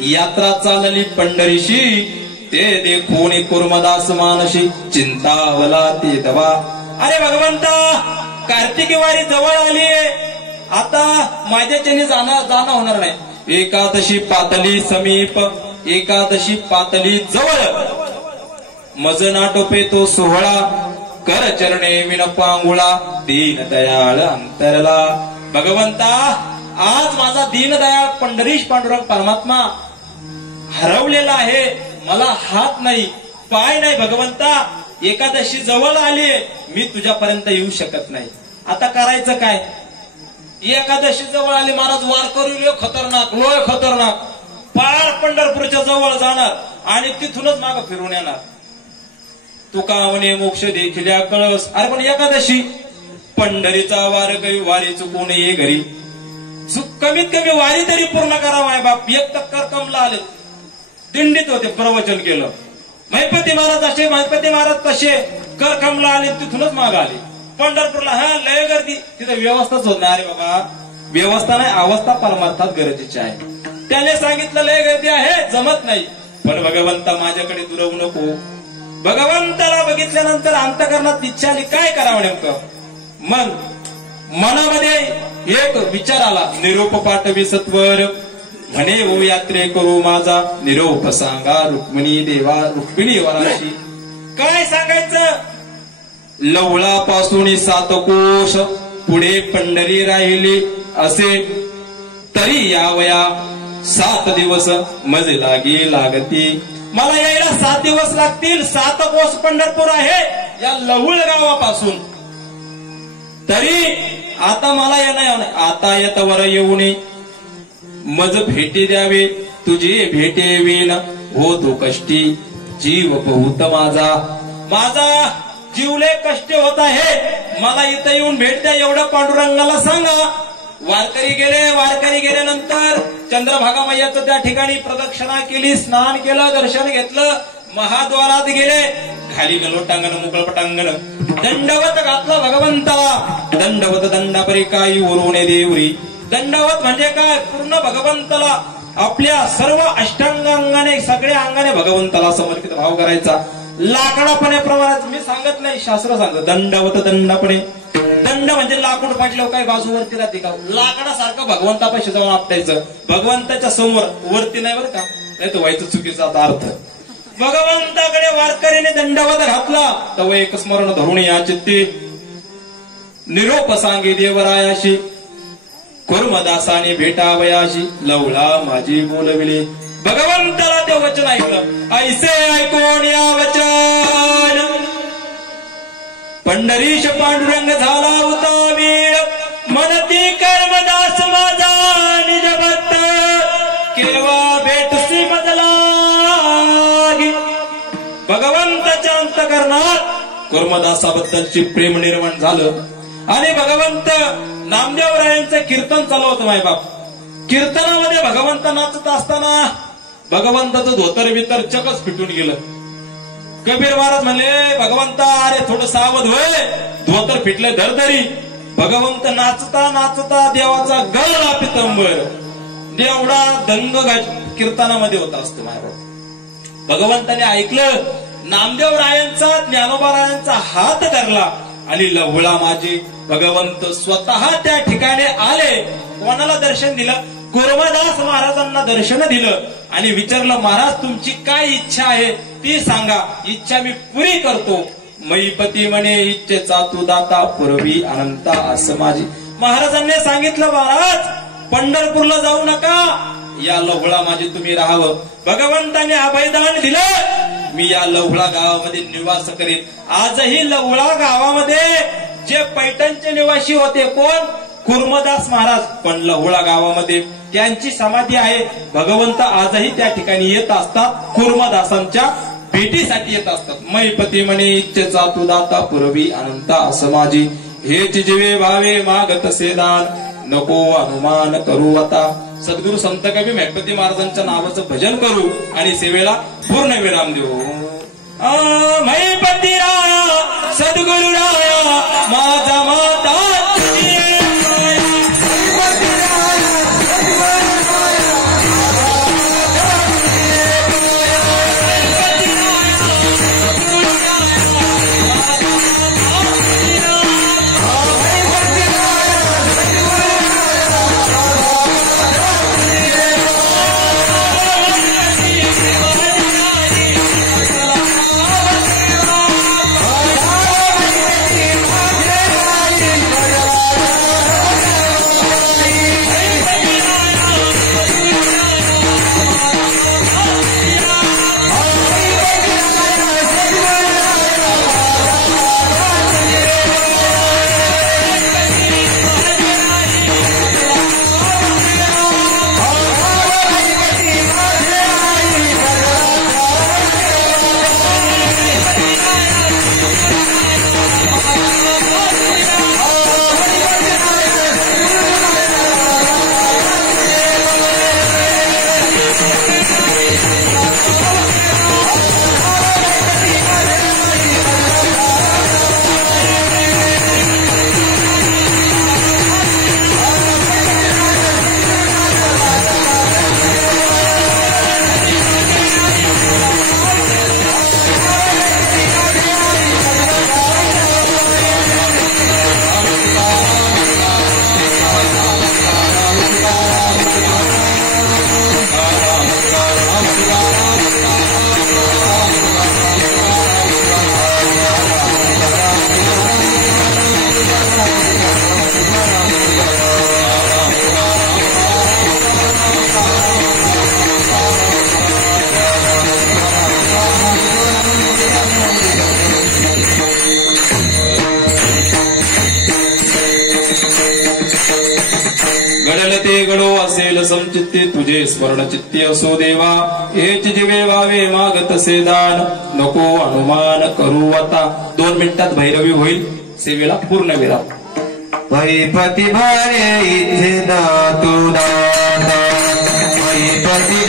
यात्रा चालली पंढरीशी. ते देखून कुर्मदास मानशी चिंतावला ते दवा. अरे भगवंता, कार्तिकी वारी जवळ आली, आता माझ्याच्याने जाणं होणार नाही. एकादशी पातली समीप, एकादशी पातली जवळ, मज नाटोपे तो सोहळा, कर चरणे विनपांगुळा, दीन दयाळ अंतरला. भगवंता आज माझा दीनदयाळ पंढरीश पांडुरंग परमात्मा हरवलेला आहे. मला हात नाही, पाय नाही. भगवंता एकादशी जवळ आली, मी तुझ्यापर्यंत येऊ शकत नाही. आता करायचं काय? एकादशी जवळ आली, महाराज वारकरी लोय खतरनाक पार पंढरपूरच्या जवळ जाणार आणि तिथूनच मागं फिरून येणार. तुका म्हणे मोक्ष देखील कळस. अरे पण एकादशी पंढरीचा वारी चुकून ये घरी. कमीत कमी वारी तरी पूर्ण करावा बाप. एक टक्कर कमला आले, दिंडीत होते, प्रवचन केलं. महिपती महाराज तसे कर कमला आले, तिथूनच माग आले पंढरपूरला. हा लय गर्दी, तिथं व्यवस्थाच होत नाही. अरे बाबा व्यवस्था नाही, अवस्था परमार्थात गरजेची आहे. त्याने सांगितलं लय गर्दी आहे, जमत नाही. पण भगवंता माझ्याकडे दुरवू नको. भगवंताला बघितल्यानंतर अंतःकरणात इच्छा आली, काय करावं नेमकं. मग मनामध्ये एक विचार आला, निरोप पाठवी सत्वर म्हणे ओ यात्रे करू माझा निरोप सांगा रुक्मिणी वराशी. काय सांगायचं? लवळापासून 7 कोश पुढे पंढरी राहिली असे तरी यावया 7 दिवस मज लागती. मला यायला 7 दिवस लागतील. 7 कोस पंढरपूर आहे या लवळ गावापासून. तरी आता मला येणं आता येतवर येऊ नये. मज भेटी द्यावे तुझे भेटेवीन होतो कष्टी जीव बहुत माझा जीवले कष्ट होत आहे. मला इथं येऊन भेट द्या एवढं पांडुरंगाला सांगा. वारकरी गेल्यानंतर चंद्रभागा मैयाचं त्या ठिकाणी प्रदक्षिणा केली, स्नान केलं, दर्शन घेतलं, महाद्वारात गेले. खाली लोटांगण मोकळ पटांगण दंडवत घातलं भगवंताला. दंडवत दंडापरी काही ओरवणे देवरी. दंडवत म्हणजे काय? पूर्ण भगवंताला आपल्या सर्व अष्टांगाने सगळ्या अंगाने भगवंताला समर्पित भाव करायचा. लाकडापणे प्रमाणात मी सांगत नाही, शास्त्र सांगत. दंडवत दंडापणे. दंड म्हणजे लाकूड फाटल्यावर काय बाजूवरती राहते का? लाकडासारखं भगवंतापाशी जाऊन आपटायचं. भगवंताच्या समोर वरती नाही बरं का, नाही तर व्हायचं चुकीचा अर्थ. भगवंताकडे वारकरीने दंडवत घातला. तव एक स्मरण धरून या चित्ती निरोप सांगे देवरायाशी. कुर्मदासाने भेटावयाशी लवळा माझी बोलविले. भगवंताला ते वचन ऐकलं. ऐसे ऐकून या वचन पंढरीश पांडुरंग झाला होता वीर. मनती कर्मदास माझा निज भक्त केव्हा भेटसी मजला. भगवंताच्या अंतःकरणात कुर्मदासाबद्दलची प्रेम निर्माण झालं आणि भगवंत नामदेवरायांचं कीर्तन चालू होतं. मायबाप कीर्तनामध्ये भगवंत नाचत असताना भगवंताचं धोतर बितर चकच फिटून गेलं. कबीर महाराज म्हणले भगवंता अरे थोडं सावध होय, धोतर फिटलं धरधरी. भगवंत नाचता नाचता देवाचा गळा पितंबर एवढा दंग कीर्तनामध्ये होता असतो. महाराज भगवंताने ऐकलं. नामदेवरायांचा ज्ञानोबारायांचा हात धरला आणि लवळा माझे भगवंत स्वतः त्या ठिकाणी आले. कोणाला दर्शन दिलं? कुर्मदास महाराजांना दर्शन दिलं आणि विचारलं महाराज तुमची काय इच्छा आहे ती सांगा, इच्छा मी पुरी करतो. मैपती म्हणे इच्छेचा तू दाता पूर्वी अनंता असं माझी. महाराजांनी सांगितलं महाराज पंढरपूरला जाऊ नका, या लवळा माझे तुम्ही राहावं. भगवंताने अभयदान दिलं. मी या लवळा गावामध्ये निवास करेन. आजही लवळा गावामध्ये जे पैठणचे निवासी होते कोण? कुर्मदास महाराज. पण लवळा गावामध्ये त्यांची समाधी आहे. भगवंत आजही त्या ठिकाणी येत असतात, कुर्मदासांच्या भेटीसाठी येत असतात. मैपती म्हणे इच्छेचा तू दाता पूर्वी अनंता असं माझी. हेच जीवे भावे मागत सेदान नको अनुमान करू आता. सद्गुरु संत कवी मैपती महाराजांच्या नावाचं भजन करू आणि सेवेला पूर्ण विराम देऊ. मैपती राया सद्गुरु राया माझा माता चित्ते तुझे स्मरण चित्ते असो देवा हेच जीवे व्हावे मागतसे दान नको अनुमान करू आता 2 मिनिटात भैरवी होईल सेवेला पूर्ण विराम महिपती भारे इथे दातू दाता महिपती